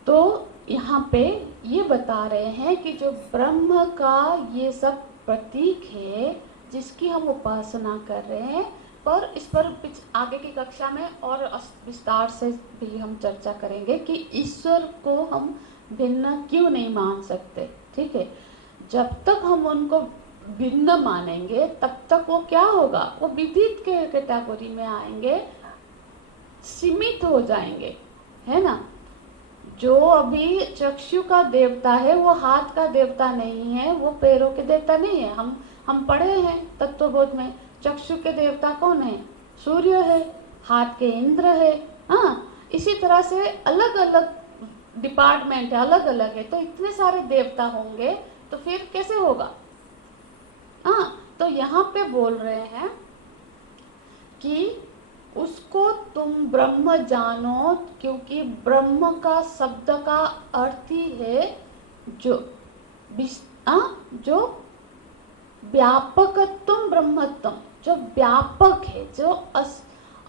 तो यहाँ पे ये बता रहे हैं कि जो ब्रह्म का ये सब प्रतीक है जिसकी हम उपासना कर रहे हैं, पर इस पर आगे की कक्षा में और विस्तार से भी हम चर्चा करेंगे कि ईश्वर को हम भिन्न क्यों नहीं मान सकते। ठीक है, जब तक हम उनको भिन्न मानेंगे तब तक वो क्या होगा, वो विदित के कैटेगरी में आएंगे, सीमित हो जाएंगे, है ना। जो अभी चक्षु का देवता है वो हाथ का देवता नहीं है, वो पैरों के देवता नहीं है। हम पढ़े हैं तत्वबोध में, चक्षु के देवता कौन है, सूर्य है, हाथ के इंद्र है। हाँ, इसी तरह से अलग अलग डिपार्टमेंट है, अलग अलग है, तो इतने सारे देवता होंगे तो फिर कैसे होगा। हाँ, तो यहाँ पे बोल रहे हैं कि उसको तुम ब्रह्म जानो, क्योंकि ब्रह्म का शब्द का अर्थ ही है जो व्यापकत्व, ब्रह्मत्व, जो व्यापक है, जो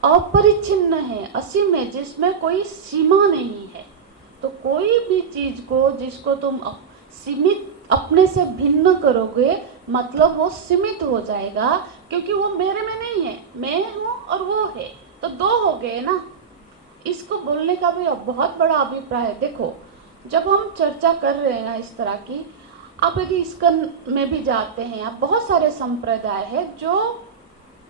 अपरिच्छिन्न है, असीम है, जिसमें कोई सीमा नहीं है। तो कोई भी चीज को जिसको तुम सीमित, अपने से भिन्न करोगे, मतलब वो सीमित हो जाएगा, क्योंकि वो मेरे में नहीं है, मैं हूँ और वो है, तो दो हो गए ना। इसको बोलने का भी बहुत बड़ा अभिप्राय है। देखो, जब हम चर्चा कर रहे हैं ना इस तरह की, आप यदि इस्कन में भी जाते हैं, आप बहुत सारे संप्रदाय है जो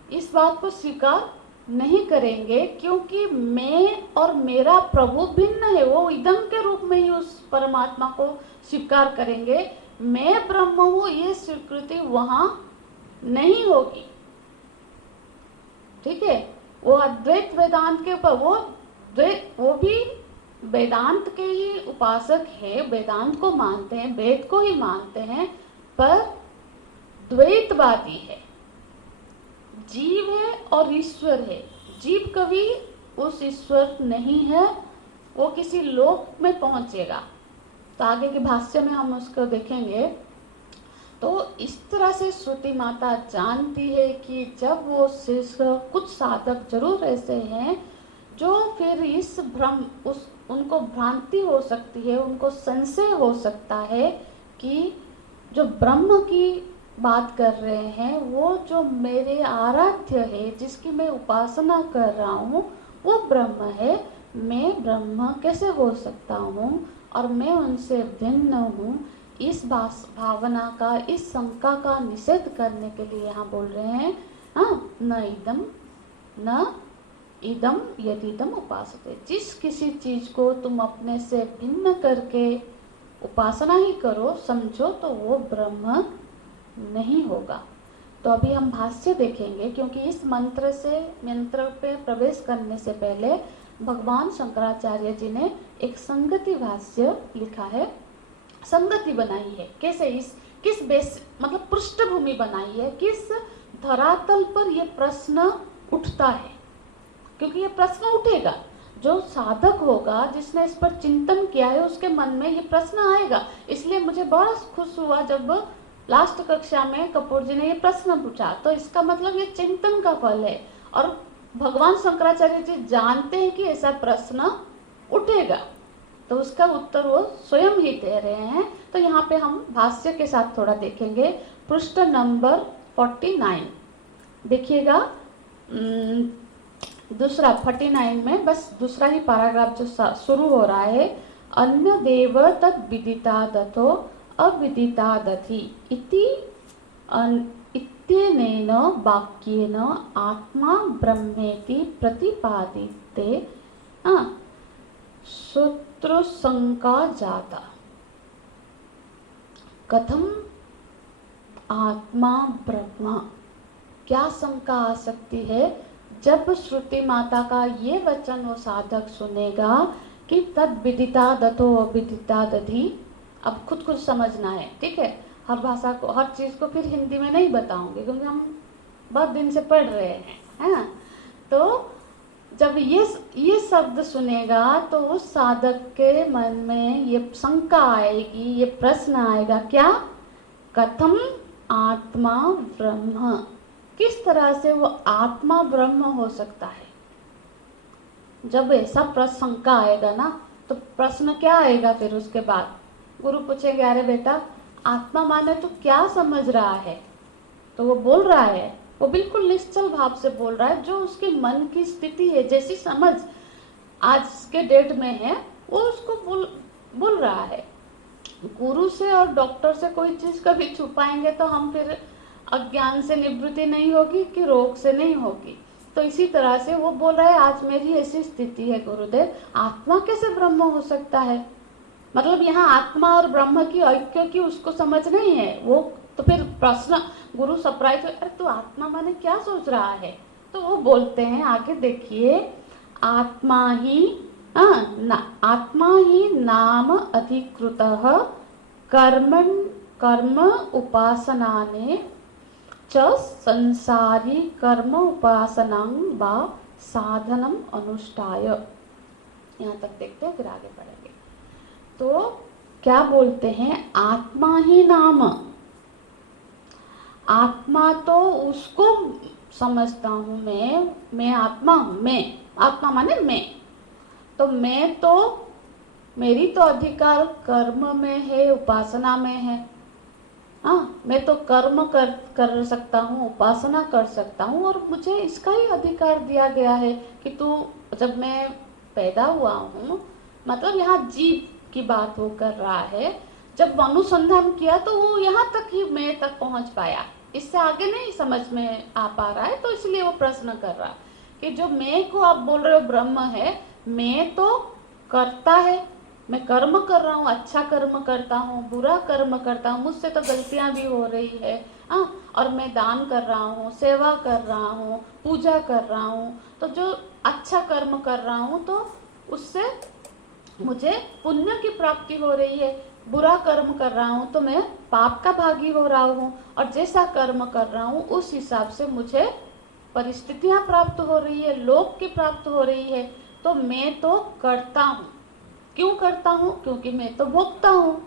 इस बात को स्वीकार नहीं करेंगे, क्योंकि मैं और मेरा प्रभु भिन्न है। वो इदम के रूप में ही उस परमात्मा को स्वीकार करेंगे, मैं ब्रह्म हूँ, ये स्वीकृति वहां नहीं होगी। ठीक है, वो अद्वैत वेदांत के ऊपर, वो भी वेदांत के ही उपासक है, वेदांत को मानते हैं, वेद को ही मानते हैं, पर द्वैतवादी है। जीव है और ईश्वर है। जीव कभी उस ईश्वर नहीं है, वो किसी लोक में पहुंचेगा। तो आगे के भाष्य में हम उसको देखेंगे। तो इस तरह से श्रुति माता जानती है कि जब वो शिष्य, कुछ साधक जरूर ऐसे हैं जो फिर इस भ्रम, उनको भ्रांति हो सकती है, उनको संशय हो सकता है कि जो ब्रह्म की बात कर रहे हैं, वो जो मेरे आराध्य है, जिसकी मैं उपासना कर रहा हूँ, वो ब्रह्म है। मैं ब्रह्म कैसे हो सकता हूँ और मैं उनसे भिन्न हूँ। इस भावना का, इस शंका का निषेध करने के लिए यहाँ बोल रहे हैं, हाँ, न इदम यदिदम उपासते। जिस किसी चीज को तुम अपने से भिन्न करके उपासना ही करो, समझो, तो वो ब्रह्म नहीं होगा। तो अभी हम भाष्य देखेंगे, क्योंकि इस मंत्र पे प्रवेश करने से पहले भगवान शंकराचार्य जी ने एक संगति भाष्य लिखा है, संगति बनाई है। कैसे, किस बेस, मतलब पृष्ठभूमि बनाई है, किस धरातल पर यह प्रश्न उठता है। क्योंकि ये प्रश्न उठेगा, जो साधक होगा, जिसने इस पर चिंतन किया है, उसके मन में ये प्रश्न आएगा। इसलिए मुझे बड़ा खुश हुआ जब लास्ट कक्षा में कपूर जी ने ये प्रश्न पूछा, तो इसका मतलब ये चिंतन का फल है। और भगवान शंकराचार्य जी जानते हैं कि ऐसा प्रश्न उठेगा, तो उसका उत्तर वो स्वयं ही दे रहे हैं। तो यहाँ पे हम भाष्य के साथ थोड़ा देखेंगे। पृष्ठ नंबर 49 देखिएगा, दूसरा 49 में बस दूसरा ही पैराग्राफ जो शुरू हो रहा है, अन्य देव तद विदिता दथो अविदिता दधि इति इत्यनेन वाक्येन आत्मा ब्रह्मेति प्रतिपादिते शत्रुशंका जाता। कथम आत्मा ब्रह्म, क्या शंका आ सकती है जब श्रुति माता का ये वचन वो साधक सुनेगा कि तद विदिता दतो विदिता दधि। अब खुद समझना है, ठीक है। हर भाषा को, हर चीज़ को फिर हिंदी में नहीं बताऊंगी क्योंकि हम बहुत दिन से पढ़ रहे हैं, है ना। तो जब ये शब्द सुनेगा तो उस साधक के मन में ये शंका आएगी, ये प्रश्न आएगा, क्या कथम आत्मा ब्रह्म, किस तरह से वो आत्मा ब्रह्म हो सकता है। जब ऐसा प्रश्न शंका आएगा ना तो प्रश्न क्या आएगा फिर उसके बाद, गुरु पूछेंगे अरे बेटा आत्मा माने तो क्या समझ रहा है। तो वो बोल रहा है, वो बिल्कुल निश्चल भाव से बोल रहा है, जो उसके मन की स्थिति है, जैसी समझ आज के डेट में है वो उसको बोल रहा है। गुरु से और डॉक्टर से कोई चीज कभी छुपाएंगे तो हम फिर अज्ञान से निवृत्ति नहीं होगी कि रोग से नहीं होगी। तो इसी तरह से वो बोल रहा है आज मेरी ऐसी स्थिति है गुरुदेव, आत्मा कैसे ब्रह्म हो सकता है। मतलब यहाँ आत्मा और ब्रह्म की ऐक्य की उसको समझ नहीं है वो। तो फिर प्रश्न, गुरु सरप्राइज, अरे तू आत्मा माने क्या सोच रहा है। तो वो बोलते हैं आगे देखिए, आत्मा ही नाम अधिकृतः कर्म उपासनाने च संसारी कर्म उपासनां वा साधनम अनुष्ठाय। यहाँ तक देखते हैं फिर आगे बढ़ेंगे। तो क्या बोलते हैं, आत्मा ही नाम, आत्मा तो उसको समझता हूँ मैं आत्मा हूँ, मैं आत्मा माने मैं, तो मैं तो मेरी तो अधिकार कर्म में है, उपासना में है। हाँ, मैं तो कर्म कर सकता हूँ, उपासना कर सकता हूँ, और मुझे इसका ही अधिकार दिया गया है कि तू, जब मैं पैदा हुआ हूँ, मतलब यहाँ जीव की बात वो कर रहा है, जब अनुसंधान किया तो वो यहाँ तक ही मैं तक पहुँच पाया, इससे आगे नहीं समझ में आ पा रहा है। तो इसलिए वो प्रश्न कर रहा कि जो मैं को आप बोल रहे हो ब्रह्म है, मैं तो करता है, मैं कर्म कर रहा हूँ, अच्छा कर्म करता हूँ, बुरा कर्म करता हूँ, मुझसे तो गलतियां भी हो रही है, और मैं दान कर रहा हूँ, सेवा कर रहा हूँ, पूजा कर रहा हूँ। तो जो अच्छा कर्म कर रहा हूँ तो उससे मुझे पुण्य की प्राप्ति हो रही है, बुरा कर्म कर रहा हूँ तो मैं पाप का भागी हो रहा हूँ, और जैसा कर्म कर रहा हूँ उस हिसाब से मुझे परिस्थितियां प्राप्त हो रही है, लोक की प्राप्त हो रही है। तो मैं तो करता हूँ, क्यों करता हूँ, क्योंकि मैं तो भोगता हूँ,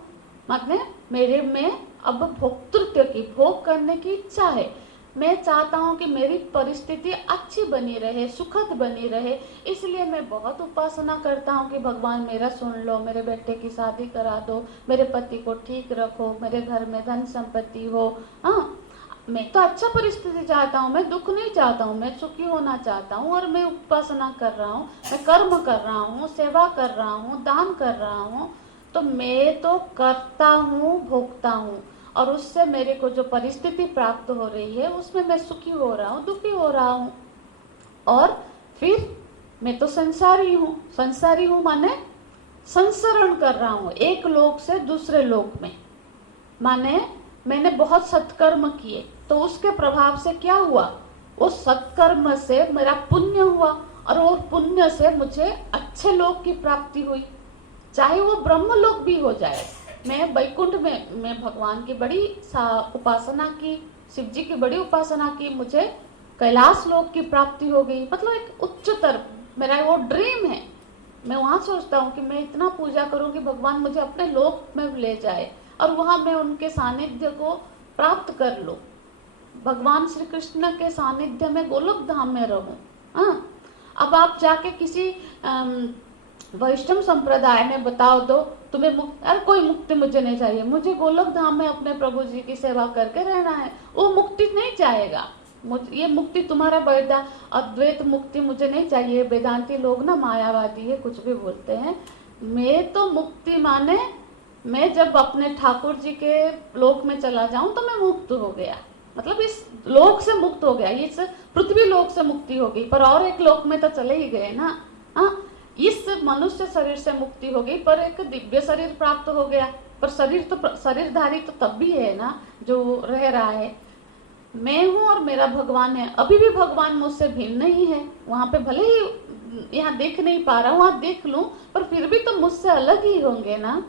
मतलब मेरे में अब भोक्तृत्व की, भोग करने की इच्छा है। मैं चाहता हूँ कि मेरी परिस्थिति अच्छी बनी रहे, सुखद बनी रहे, इसलिए मैं बहुत उपासना करता हूँ कि भगवान मेरा सुन लो, मेरे बेटे की शादी करा दो, मेरे पति को ठीक रखो, मेरे घर में धन संपत्ति हो। हाँ, मैं तो अच्छा परिस्थिति चाहता हूँ, मैं दुख नहीं चाहता हूँ, मैं सुखी होना चाहता हूँ, और मैं उपासना कर रहा हूँ, मैं कर्म कर रहा हूँ, सेवा कर रहा हूँ, दान कर रहा हूँ। तो मैं तो करता हूँ, भोगता हूँ, और उससे मेरे को जो परिस्थिति प्राप्त हो रही है उसमें मैं सुखी हो रहा हूँ, दुखी हो रहा हूँ। और फिर मैं तो संसारी हूँ, संसारी हूँ माने संसरण कर रहा हूँ एक लोक से दूसरे लोक में, माने मैंने बहुत सत्कर्म किए तो उसके प्रभाव से क्या हुआ, उस सत्कर्म से मेरा पुण्य हुआ, और वो पुण्य से मुझे अच्छे लोक की प्राप्ति हुई, चाहे वो ब्रह्म लोक भी हो जाए। मैं वैकुंठ में मैं भगवान की बड़ी उपासना की, शिव जी की बड़ी उपासना की, मुझे कैलाश लोक की प्राप्ति हो गई, मतलब एक उच्चतर मेरा वो ड्रीम है। मैं वहाँ सोचता हूँ कि मैं इतना पूजा करूँ कि भगवान मुझे अपने लोक में ले जाए और वहाँ मैं उनके सानिध्य को प्राप्त कर लूँ, भगवान श्री कृष्ण के सानिध्य में गोलोक धाम में रहूँ। हाँ, अब आप जाके किसी वैष्णव संप्रदाय में बताओ तो तुम्हें अरे कोई मुक्ति मुझे नहीं चाहिए, मुझे गोलोक धाम में अपने प्रभु जी की सेवा करके रहना है, वो मुक्ति नहीं चाहेगा। ये मुक्ति तुम्हारा बैठा, अद्वैत मुक्ति मुझे नहीं चाहिए। वेदांती लोग ना मायावादी है, कुछ भी बोलते हैं। मैं तो मुक्ति माने मैं जब अपने ठाकुर जी के लोक में चला जाऊं तो मैं मुक्त हो गया, मतलब इस लोक से मुक्त हो गया, इस पृथ्वी लोक से मुक्ति हो गई, पर और एक लोक में तो चले ही गए ना। हाँ, इस मनुष्य शरीर से मुक्ति हो गई, पर एक दिव्य शरीर प्राप्त हो गया, पर शरीर तो शरीरधारी तो तब भी है ना जो रह रहा है। मैं हूँ और मेरा भगवान है, अभी भी भगवान मुझसे भिन्न नहीं है, वहां पे भले ही यहाँ देख नहीं पा रहा हूँ, वहां देख लूं, पर फिर भी तो मुझसे अलग ही होंगे ना।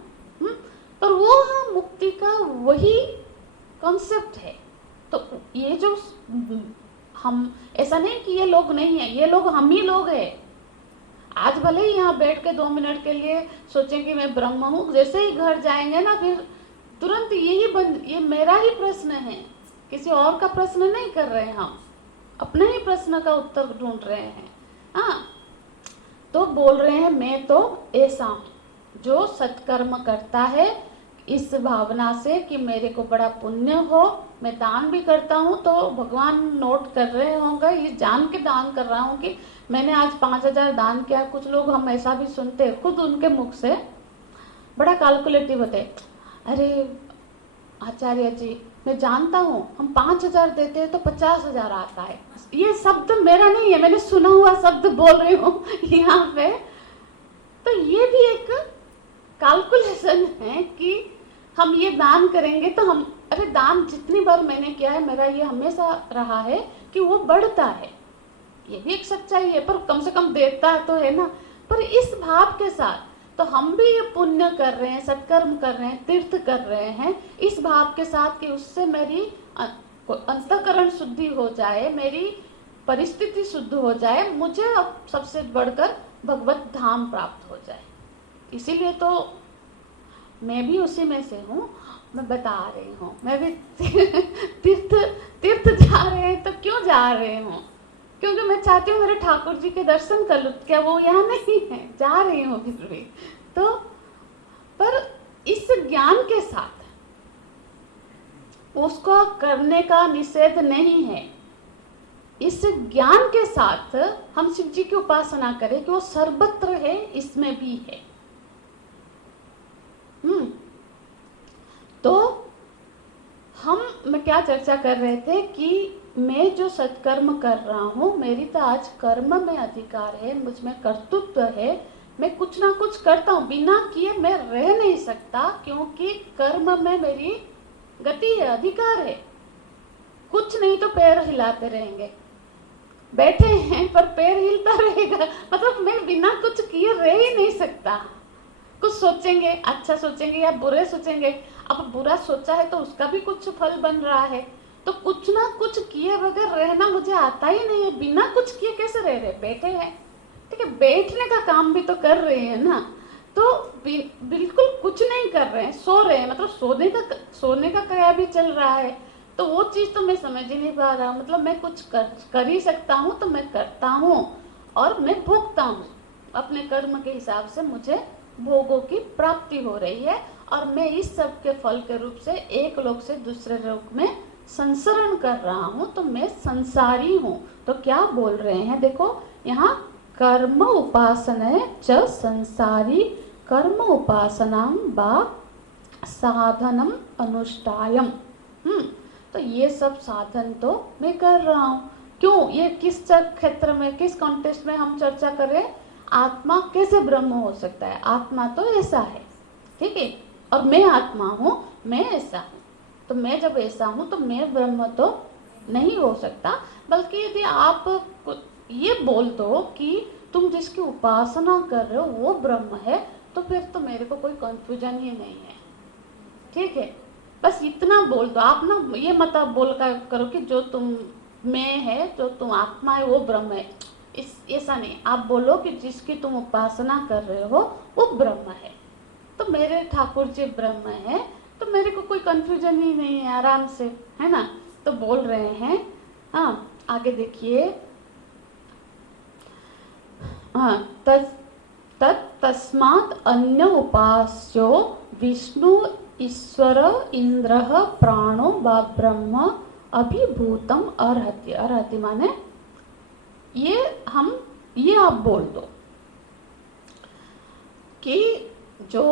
पर वो हाँ मुक्ति का वही कॉन्सेप्ट है। तो ये जो हम, ऐसा नहीं कि ये लोग नहीं है, ये लोग हम ही लोग हैं। आज भले ही यहाँ बैठ के 2 मिनट के लिए सोचें कि मैं ब्रह्म हूँ, जैसे ही घर जाएंगे ना फिर तुरंत ये मेरा ही प्रश्न है, किसी और का प्रश्न नहीं कर रहे हैं, हम अपने ही प्रश्न का उत्तर ढूंढ रहे हैं। हाँ, तो बोल रहे हैं मैं तो ऐसा हूँ जो सत्कर्म करता है इस भावना से कि मेरे को बड़ा पुण्य हो, मैं दान भी करता हूँ। तो भगवान नोट कर रहे होंगे, ये जान के दान कर रहा हूँ कि मैंने आज 5,000 दान किया। कुछ लोग हम ऐसा भी सुनते हैं खुद उनके मुख से, बड़ा कैलकुलेटिव होते, अरे आचार्य जी मैं जानता हूँ हम 5,000 देते हैं तो 50,000 आता है। ये शब्द मेरा नहीं है, मैंने सुना हुआ शब्द बोल रही हूँ यहाँ पे। तो ये भी एक कैलकुलेशन है कि हम ये दान करेंगे तो हम, अरे दान जितनी बार मैंने किया है मेरा ये हमेशा रहा है कि वो बढ़ता है, ये भी एक सच्चाई है, पर कम से कम देता तो है ना। पर इस भाव के साथ तो हम भी ये पुण्य कर रहे हैं, सत्कर्म कर रहे हैं, तीर्थ कर रहे हैं इस भाव के साथ कि उससे मेरी अंतःकरण शुद्धि हो जाए, मेरी परिस्थिति शुद्ध हो जाए, मुझे अब सबसे बढ़कर भगवत धाम प्राप्त हो जाए। इसीलिए तो मैं भी उसी में से हूँ, मैं बता रही हूँ। मैं भी तीर्थ जा रहे हैं तो क्यों जा रहे हूँ? क्योंकि मैं चाहती हूँ मेरे ठाकुर जी के दर्शन कर लूँ। क्या वो यहाँ नहीं है? जा रही हूँ फिर भी। तो पर इस ज्ञान के साथ उसको करने का निषेध नहीं है। इस ज्ञान के साथ हम शिव जी की उपासना करें कि वो सर्वत्र है, इसमें भी है। तो मैं क्या चर्चा कर रहे थे कि मैं जो सत्कर्म कर रहा हूँ, मेरी तो आज कर्म में अधिकार है, मुझ में कर्तृत्व है, मैं कुछ ना कुछ करता हूँ, बिना किए मैं रह नहीं सकता, क्योंकि कर्म में मेरी गति है, अधिकार है। कुछ नहीं तो पैर हिलाते रहेंगे, बैठे हैं पर पैर हिलता रहेगा, मतलब मैं बिना कुछ किए रह ही नहीं सकता। कुछ सोचेंगे, अच्छा सोचेंगे या बुरे सोचेंगे। अब बुरा सोचा है तो उसका भी कुछ फल बन रहा है, तो कुछ ना कुछ किए बगैर रहना मुझे आता ही नहीं है। बिना कुछ किए कैसे रह रहे? बैठे हैं, ठीक है, बैठने का काम भी तो कर रहे हैं ना। तो बिल्कुल कुछ नहीं कर रहे हैं, सो रहे हैं, मतलब सोने का क्रिया भी चल रहा है। तो वो चीज तो मैं समझ ही नहीं पा रहा। मतलब मैं कुछ कर ही सकता हूँ तो मैं करता हूँ और मैं भोगता हूँ, अपने कर्म के हिसाब से मुझे भोगों की प्राप्ति हो रही है, और मैं इस सब के फल के रूप से एक लोक से दूसरे लोक में संसरण कर रहा हूँ। तो मैं संसारी हूँ। तो क्या बोल रहे हैं, देखो यहाँ कर्म उपासना च संसारी कर्म उपासना बा साधनम अनुष्ठायम। तो ये सब साधन तो मैं कर रहा हूँ। क्यों? ये किस क्षेत्र में, किस कॉन्टेक्स्ट में हम चर्चा कर रहे हैं? आत्मा कैसे ब्रह्म हो सकता है? आत्मा तो ऐसा है, ठीक है, और मैं आत्मा हूँ, मैं ऐसा हूँ। तो मैं जब ऐसा हूँ तो मैं ब्रह्म तो नहीं हो सकता। बल्कि यदि आप ये बोल दो कि तुम जिसकी उपासना कर रहे हो वो ब्रह्म है, तो फिर तो मेरे को कोई कंफ्यूजन ही नहीं है, ठीक है। बस इतना बोल दो आप ना, ये मत आप बोल कर करो कि जो तुम मैं है, जो तुम आत्मा है वो ब्रह्म है। ऐसा नहीं, आप बोलो कि जिसकी तुम उपासना कर रहे हो वो ब्रह्म है। तो मेरे ठाकुर जी ब्रह्म है, तो मेरे को कोई कंफ्यूजन ही नहीं है, आराम से, है ना। तो बोल रहे हैं, हाँ आगे देखिए, हाँ तस्मात् अन्य उपास्यो विष्णु ईश्वर इंद्र प्राणो व ब्रह्म अभिभूतम अर्हति। अर्हति माने ये आप बोल दो कि जो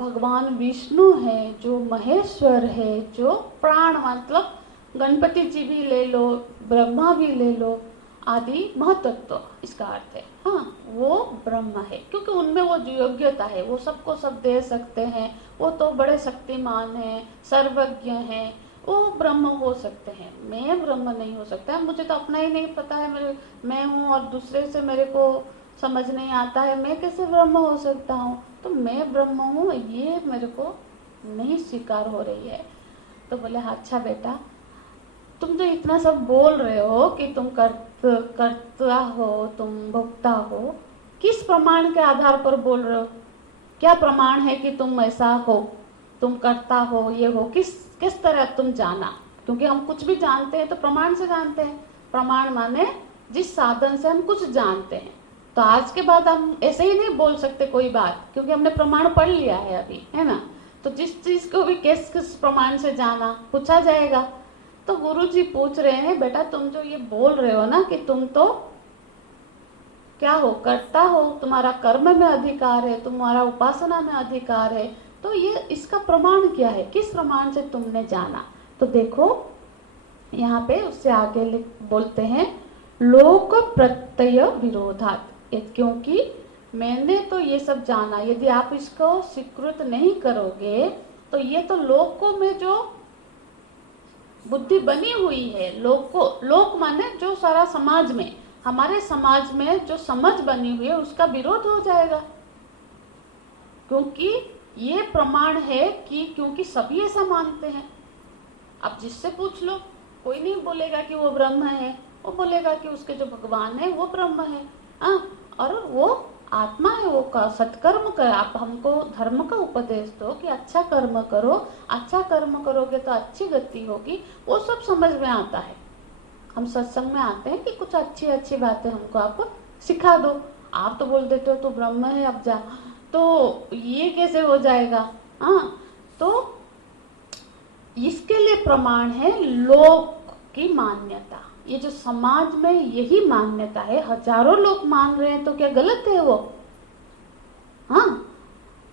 भगवान विष्णु है, जो महेश्वर है, जो प्राण मतलब गणपति जी भी ले लो, ब्रह्मा भी ले लो, आदि महतत्व इसका अर्थ है। हाँ, वो ब्रह्म है, क्योंकि उनमें वो जो योग्यता है, वो सबको सब दे सकते हैं, वो तो बड़े शक्तिमान हैं, सर्वज्ञ हैं, वो ब्रह्म हो सकते हैं। मैं ब्रह्म नहीं हो सकता, मुझे तो अपना ही नहीं पता है, मैं हूँ और दूसरे से मेरे को समझ नहीं आता है, मैं कैसे ब्रह्म हो सकता हूँ? तो मैं ब्रह्म हूँ ये मेरे को नहीं स्वीकार हो रही है। तो बोले हाँ अच्छा बेटा, तुम तो इतना सब बोल रहे हो कि तुम करता हो, तुम भोगता हो, किस प्रमाण के आधार पर बोल रहे हो? क्या प्रमाण है कि तुम ऐसा हो, तुम करता हो, ये हो, किस तरह तुम जाना? क्योंकि हम कुछ भी जानते हैं तो प्रमाण से जानते हैं। प्रमाण माने जिस साधन से हम कुछ जानते हैं। तो आज के बाद हम ऐसे ही नहीं बोल सकते कोई बात, क्योंकि हमने प्रमाण पढ़ लिया है अभी, है ना। तो जिस चीज को भी किस किस प्रमाण से जाना पूछा जाएगा। तो गुरुजी पूछ रहे हैं बेटा तुम जो ये बोल रहे हो ना कि तुम तो क्या हो, करता हो, तुम्हारा कर्म में अधिकार है, तुम्हारा उपासना में अधिकार है, तो ये इसका प्रमाण क्या है, किस प्रमाण से तुमने जाना? तो देखो यहाँ पे उससे आगे बोलते हैं लोक प्रत्यय विरोधात, क्योंकि मैंने तो ये सब जाना, यदि आप इसको स्वीकृत नहीं करोगे तो ये तो लोकों में जो बुद्धि बनी हुई है, लोक माने जो सारा समाज में, हमारे समाज में जो समझ बनी हुई है उसका विरोध हो जाएगा। क्योंकि ये प्रमाण है कि क्योंकि सभी ऐसा मानते हैं। अब जिससे पूछ लो, कोई नहीं बोलेगा कि वो ब्रह्म है, वो बोलेगा कि उसके जो भगवान है वो ब्रह्म है, और वो आत्मा है, वो का सत्कर्म कर। आप हमको धर्म का उपदेश दो कि अच्छा कर्म करो, अच्छा कर्म करोगे तो अच्छी गति होगी, वो सब समझ में आता है। हम सत्संग में आते हैं कि कुछ अच्छी अच्छी बातें हमको आप सिखा दो। आप तो बोल देते हो तो ब्रह्म है अब जा, तो ये कैसे हो जाएगा? तो इसके लिए प्रमाण है लोक की मान्यता। ये जो समाज में यही मान्यता है, हजारों लोग मान रहे हैं, तो क्या गलत है वो?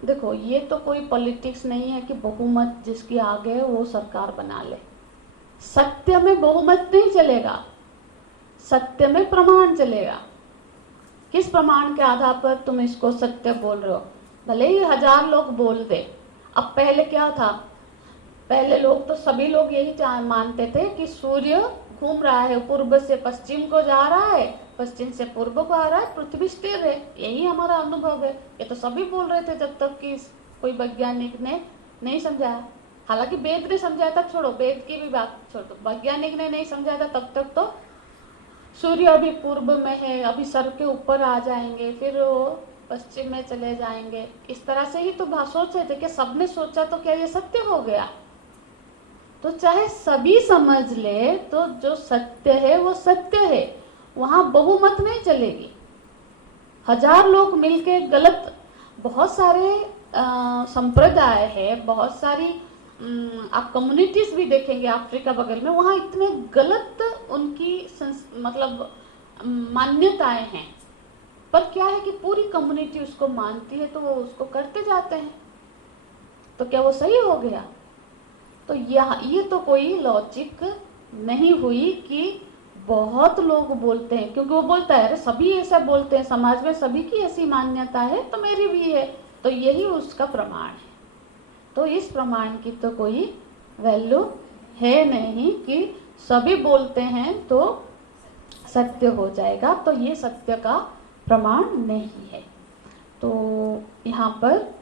देखो ये तो कोई पॉलिटिक्स नहीं है कि बहुमत जिसकी आगे है वो सरकार बना ले। सत्य में बहुमत नहीं चलेगा, सत्य में प्रमाण चलेगा। किस प्रमाण के आधार पर तुम इसको सत्य बोल रहे हो? भले ही 1000 लोग बोल दे। अब पहले क्या था, पहले लोग तो सभी लोग यही मानते थे कि सूर्य घूम रहा है, पूर्व से पश्चिम को जा रहा है, पश्चिम से पूर्व को आ रहा है, पृथ्वी स्थिर है, यही हमारा अनुभव है। ये तो सभी बोल रहे थे जब तक कि कोई वैज्ञानिक ने नहीं समझाया। हालांकि वेद ने समझाया था, छोड़ो वेद की भी बात छोड़ दो, वैज्ञानिक ने नहीं समझाया था तब तक तो सूर्य अभी पूर्व में है, अभी सर के ऊपर आ जाएंगे, फिर वो पश्चिम में चले जाएंगे, इस तरह से ही तो सोच रहे थे। कि सबने सोचा तो क्या ये सत्य हो गया? तो चाहे सभी समझ ले तो जो सत्य है वो सत्य है, वहां बहुमत नहीं चलेगी। 1000 लोग मिलके गलत, बहुत सारे संप्रदाय है, बहुत सारी आप कम्युनिटीज भी देखेंगे अफ्रीका बगल में, वहां इतने गलत उनकी मतलब मान्यताएं हैं, पर क्या है कि पूरी कम्युनिटी उसको मानती है तो वो उसको करते जाते हैं। तो क्या वो सही हो गया? तो ये तो कोई लॉजिक नहीं हुई कि बहुत लोग बोलते हैं, क्योंकि वो बोलता है अरे सभी ऐसा बोलते हैं, समाज में सभी की ऐसी मान्यता है तो मेरी भी है, तो यही उसका प्रमाण है। तो इस प्रमाण की तो कोई वैल्यू है नहीं कि सभी बोलते हैं तो सत्य हो जाएगा, तो ये सत्य का प्रमाण नहीं है। तो यहाँ पर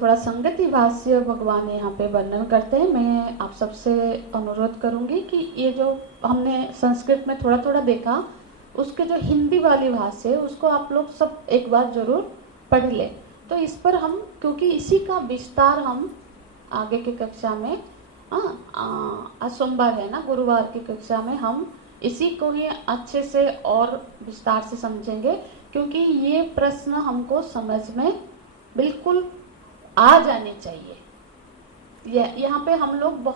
थोड़ा संगति भाष्य भगवान यहाँ पे वर्णन करते हैं। मैं आप सबसे अनुरोध करूंगी कि ये जो हमने संस्कृत में थोड़ा थोड़ा देखा, उसके जो हिंदी वाली भाष्य है उसको आप लोग सब एक बार जरूर पढ़ लें। तो इस पर हम, क्योंकि इसी का विस्तार हम आगे की कक्षा में, आज सोमवार है ना, गुरुवार की कक्षा में हम इसी को ही अच्छे से और विस्तार से समझेंगे, क्योंकि ये प्रश्न हमको समझ में बिल्कुल आ जाने चाहिए। यहाँ पे हम लोग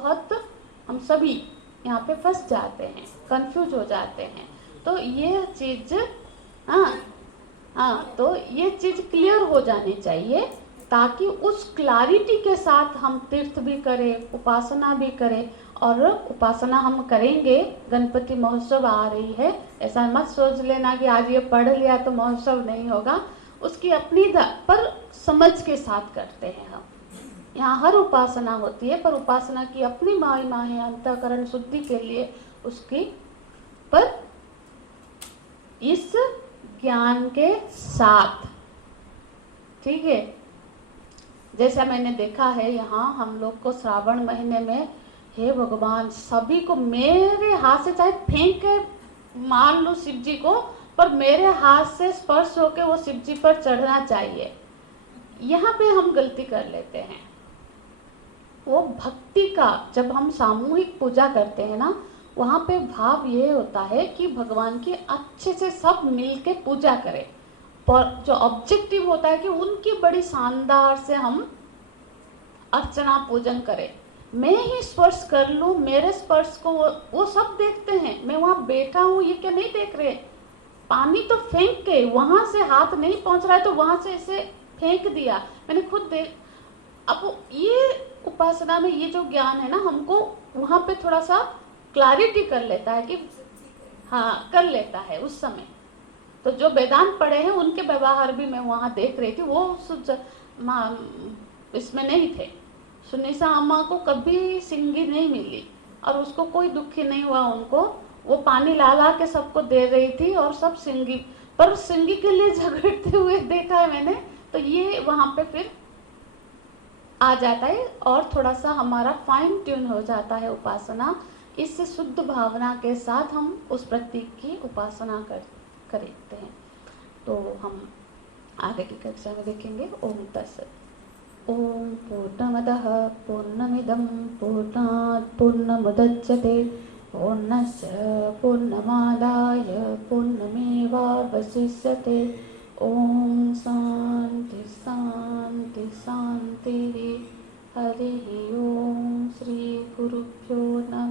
हम सभी यहाँ पे फंस जाते हैं, कंफ्यूज हो जाते हैं। तो ये चीज तो ये चीज क्लियर हो जानी चाहिए, ताकि उस क्लैरिटी के साथ हम तीर्थ भी करें, उपासना भी करें। और उपासना हम करेंगे, गणपति महोत्सव आ रही है, ऐसा मत सोच लेना कि आज ये पढ़ लिया तो महोत्सव नहीं होगा। उसकी अपनी पर समझ के साथ करते हैं हम। यहाँ हर उपासना होती है, पर उपासना की अपनी महिमा है अंतःकरण शुद्धि के लिए उसकी, पर इस ज्ञान के साथ, ठीक है। जैसा मैंने देखा है यहाँ हम लोग को श्रावण महीने में, हे भगवान, सभी को मेरे हाथ से चाहे फेंक के मान लो शिव जी को, पर मेरे हाथ से स्पर्श होके वो शिव जी पर चढ़ना चाहिए। यहाँ पे हम गलती कर लेते हैं। वो भक्ति का, जब हम सामूहिक पूजा करते हैं ना, वहाँ पे भाव ये होता है कि भगवान की अच्छे से सब मिल के पूजा करें, पर जो ऑब्जेक्टिव होता है कि उनकी बड़ी शानदार से हम अर्चना पूजन करें। मैं ही स्पर्श कर लूँ, मेरे स्पर्श को वो सब देखते हैं, मैं वहाँ बैठा हूँ ये क्या नहीं देख रहे। पानी तो फेंक के, वहाँ से हाथ नहीं पहुँच रहा है तो वहाँ से ऐसे फेंक दिया, मैंने खुद देख। अब ये उपासना में ये जो ज्ञान है ना, हमको वहाँ पे थोड़ा सा क्लैरिटी कर लेता है कि हाँ कर लेता है उस समय। तो जो वेदांत पढ़े हैं उनके व्यवहार भी मैं वहाँ देख रही थी, वो इसमें नहीं थे। सुनीसा अम्मा को कभी सिंगी नहीं मिली और उसको कोई दुखी नहीं हुआ उनको, वो पानी ला ला के सबको दे रही थी और सब सिंगी, पर सिंगी के लिए झगड़ते हुए देखा है मैंने। तो ये वहाँ पे फिर आ जाता है और थोड़ा सा हमारा फाइन ट्यून हो जाता है उपासना। इससे शुद्ध भावना के साथ हम उस प्रतीक की उपासना करते हैं। तो हम आगे की कक्षा में देखेंगे। ओम तत्सत्। ओम पूर्णमदः पूर्णमिदं पूर्णात् पूर्णमुदच्यते पूर्णस्य पूर्णमादाय पूर्णमेवावशिष्यते। ओम शांति शांति शांति। हरि ओम। श्री गुरुभ्यो नमः।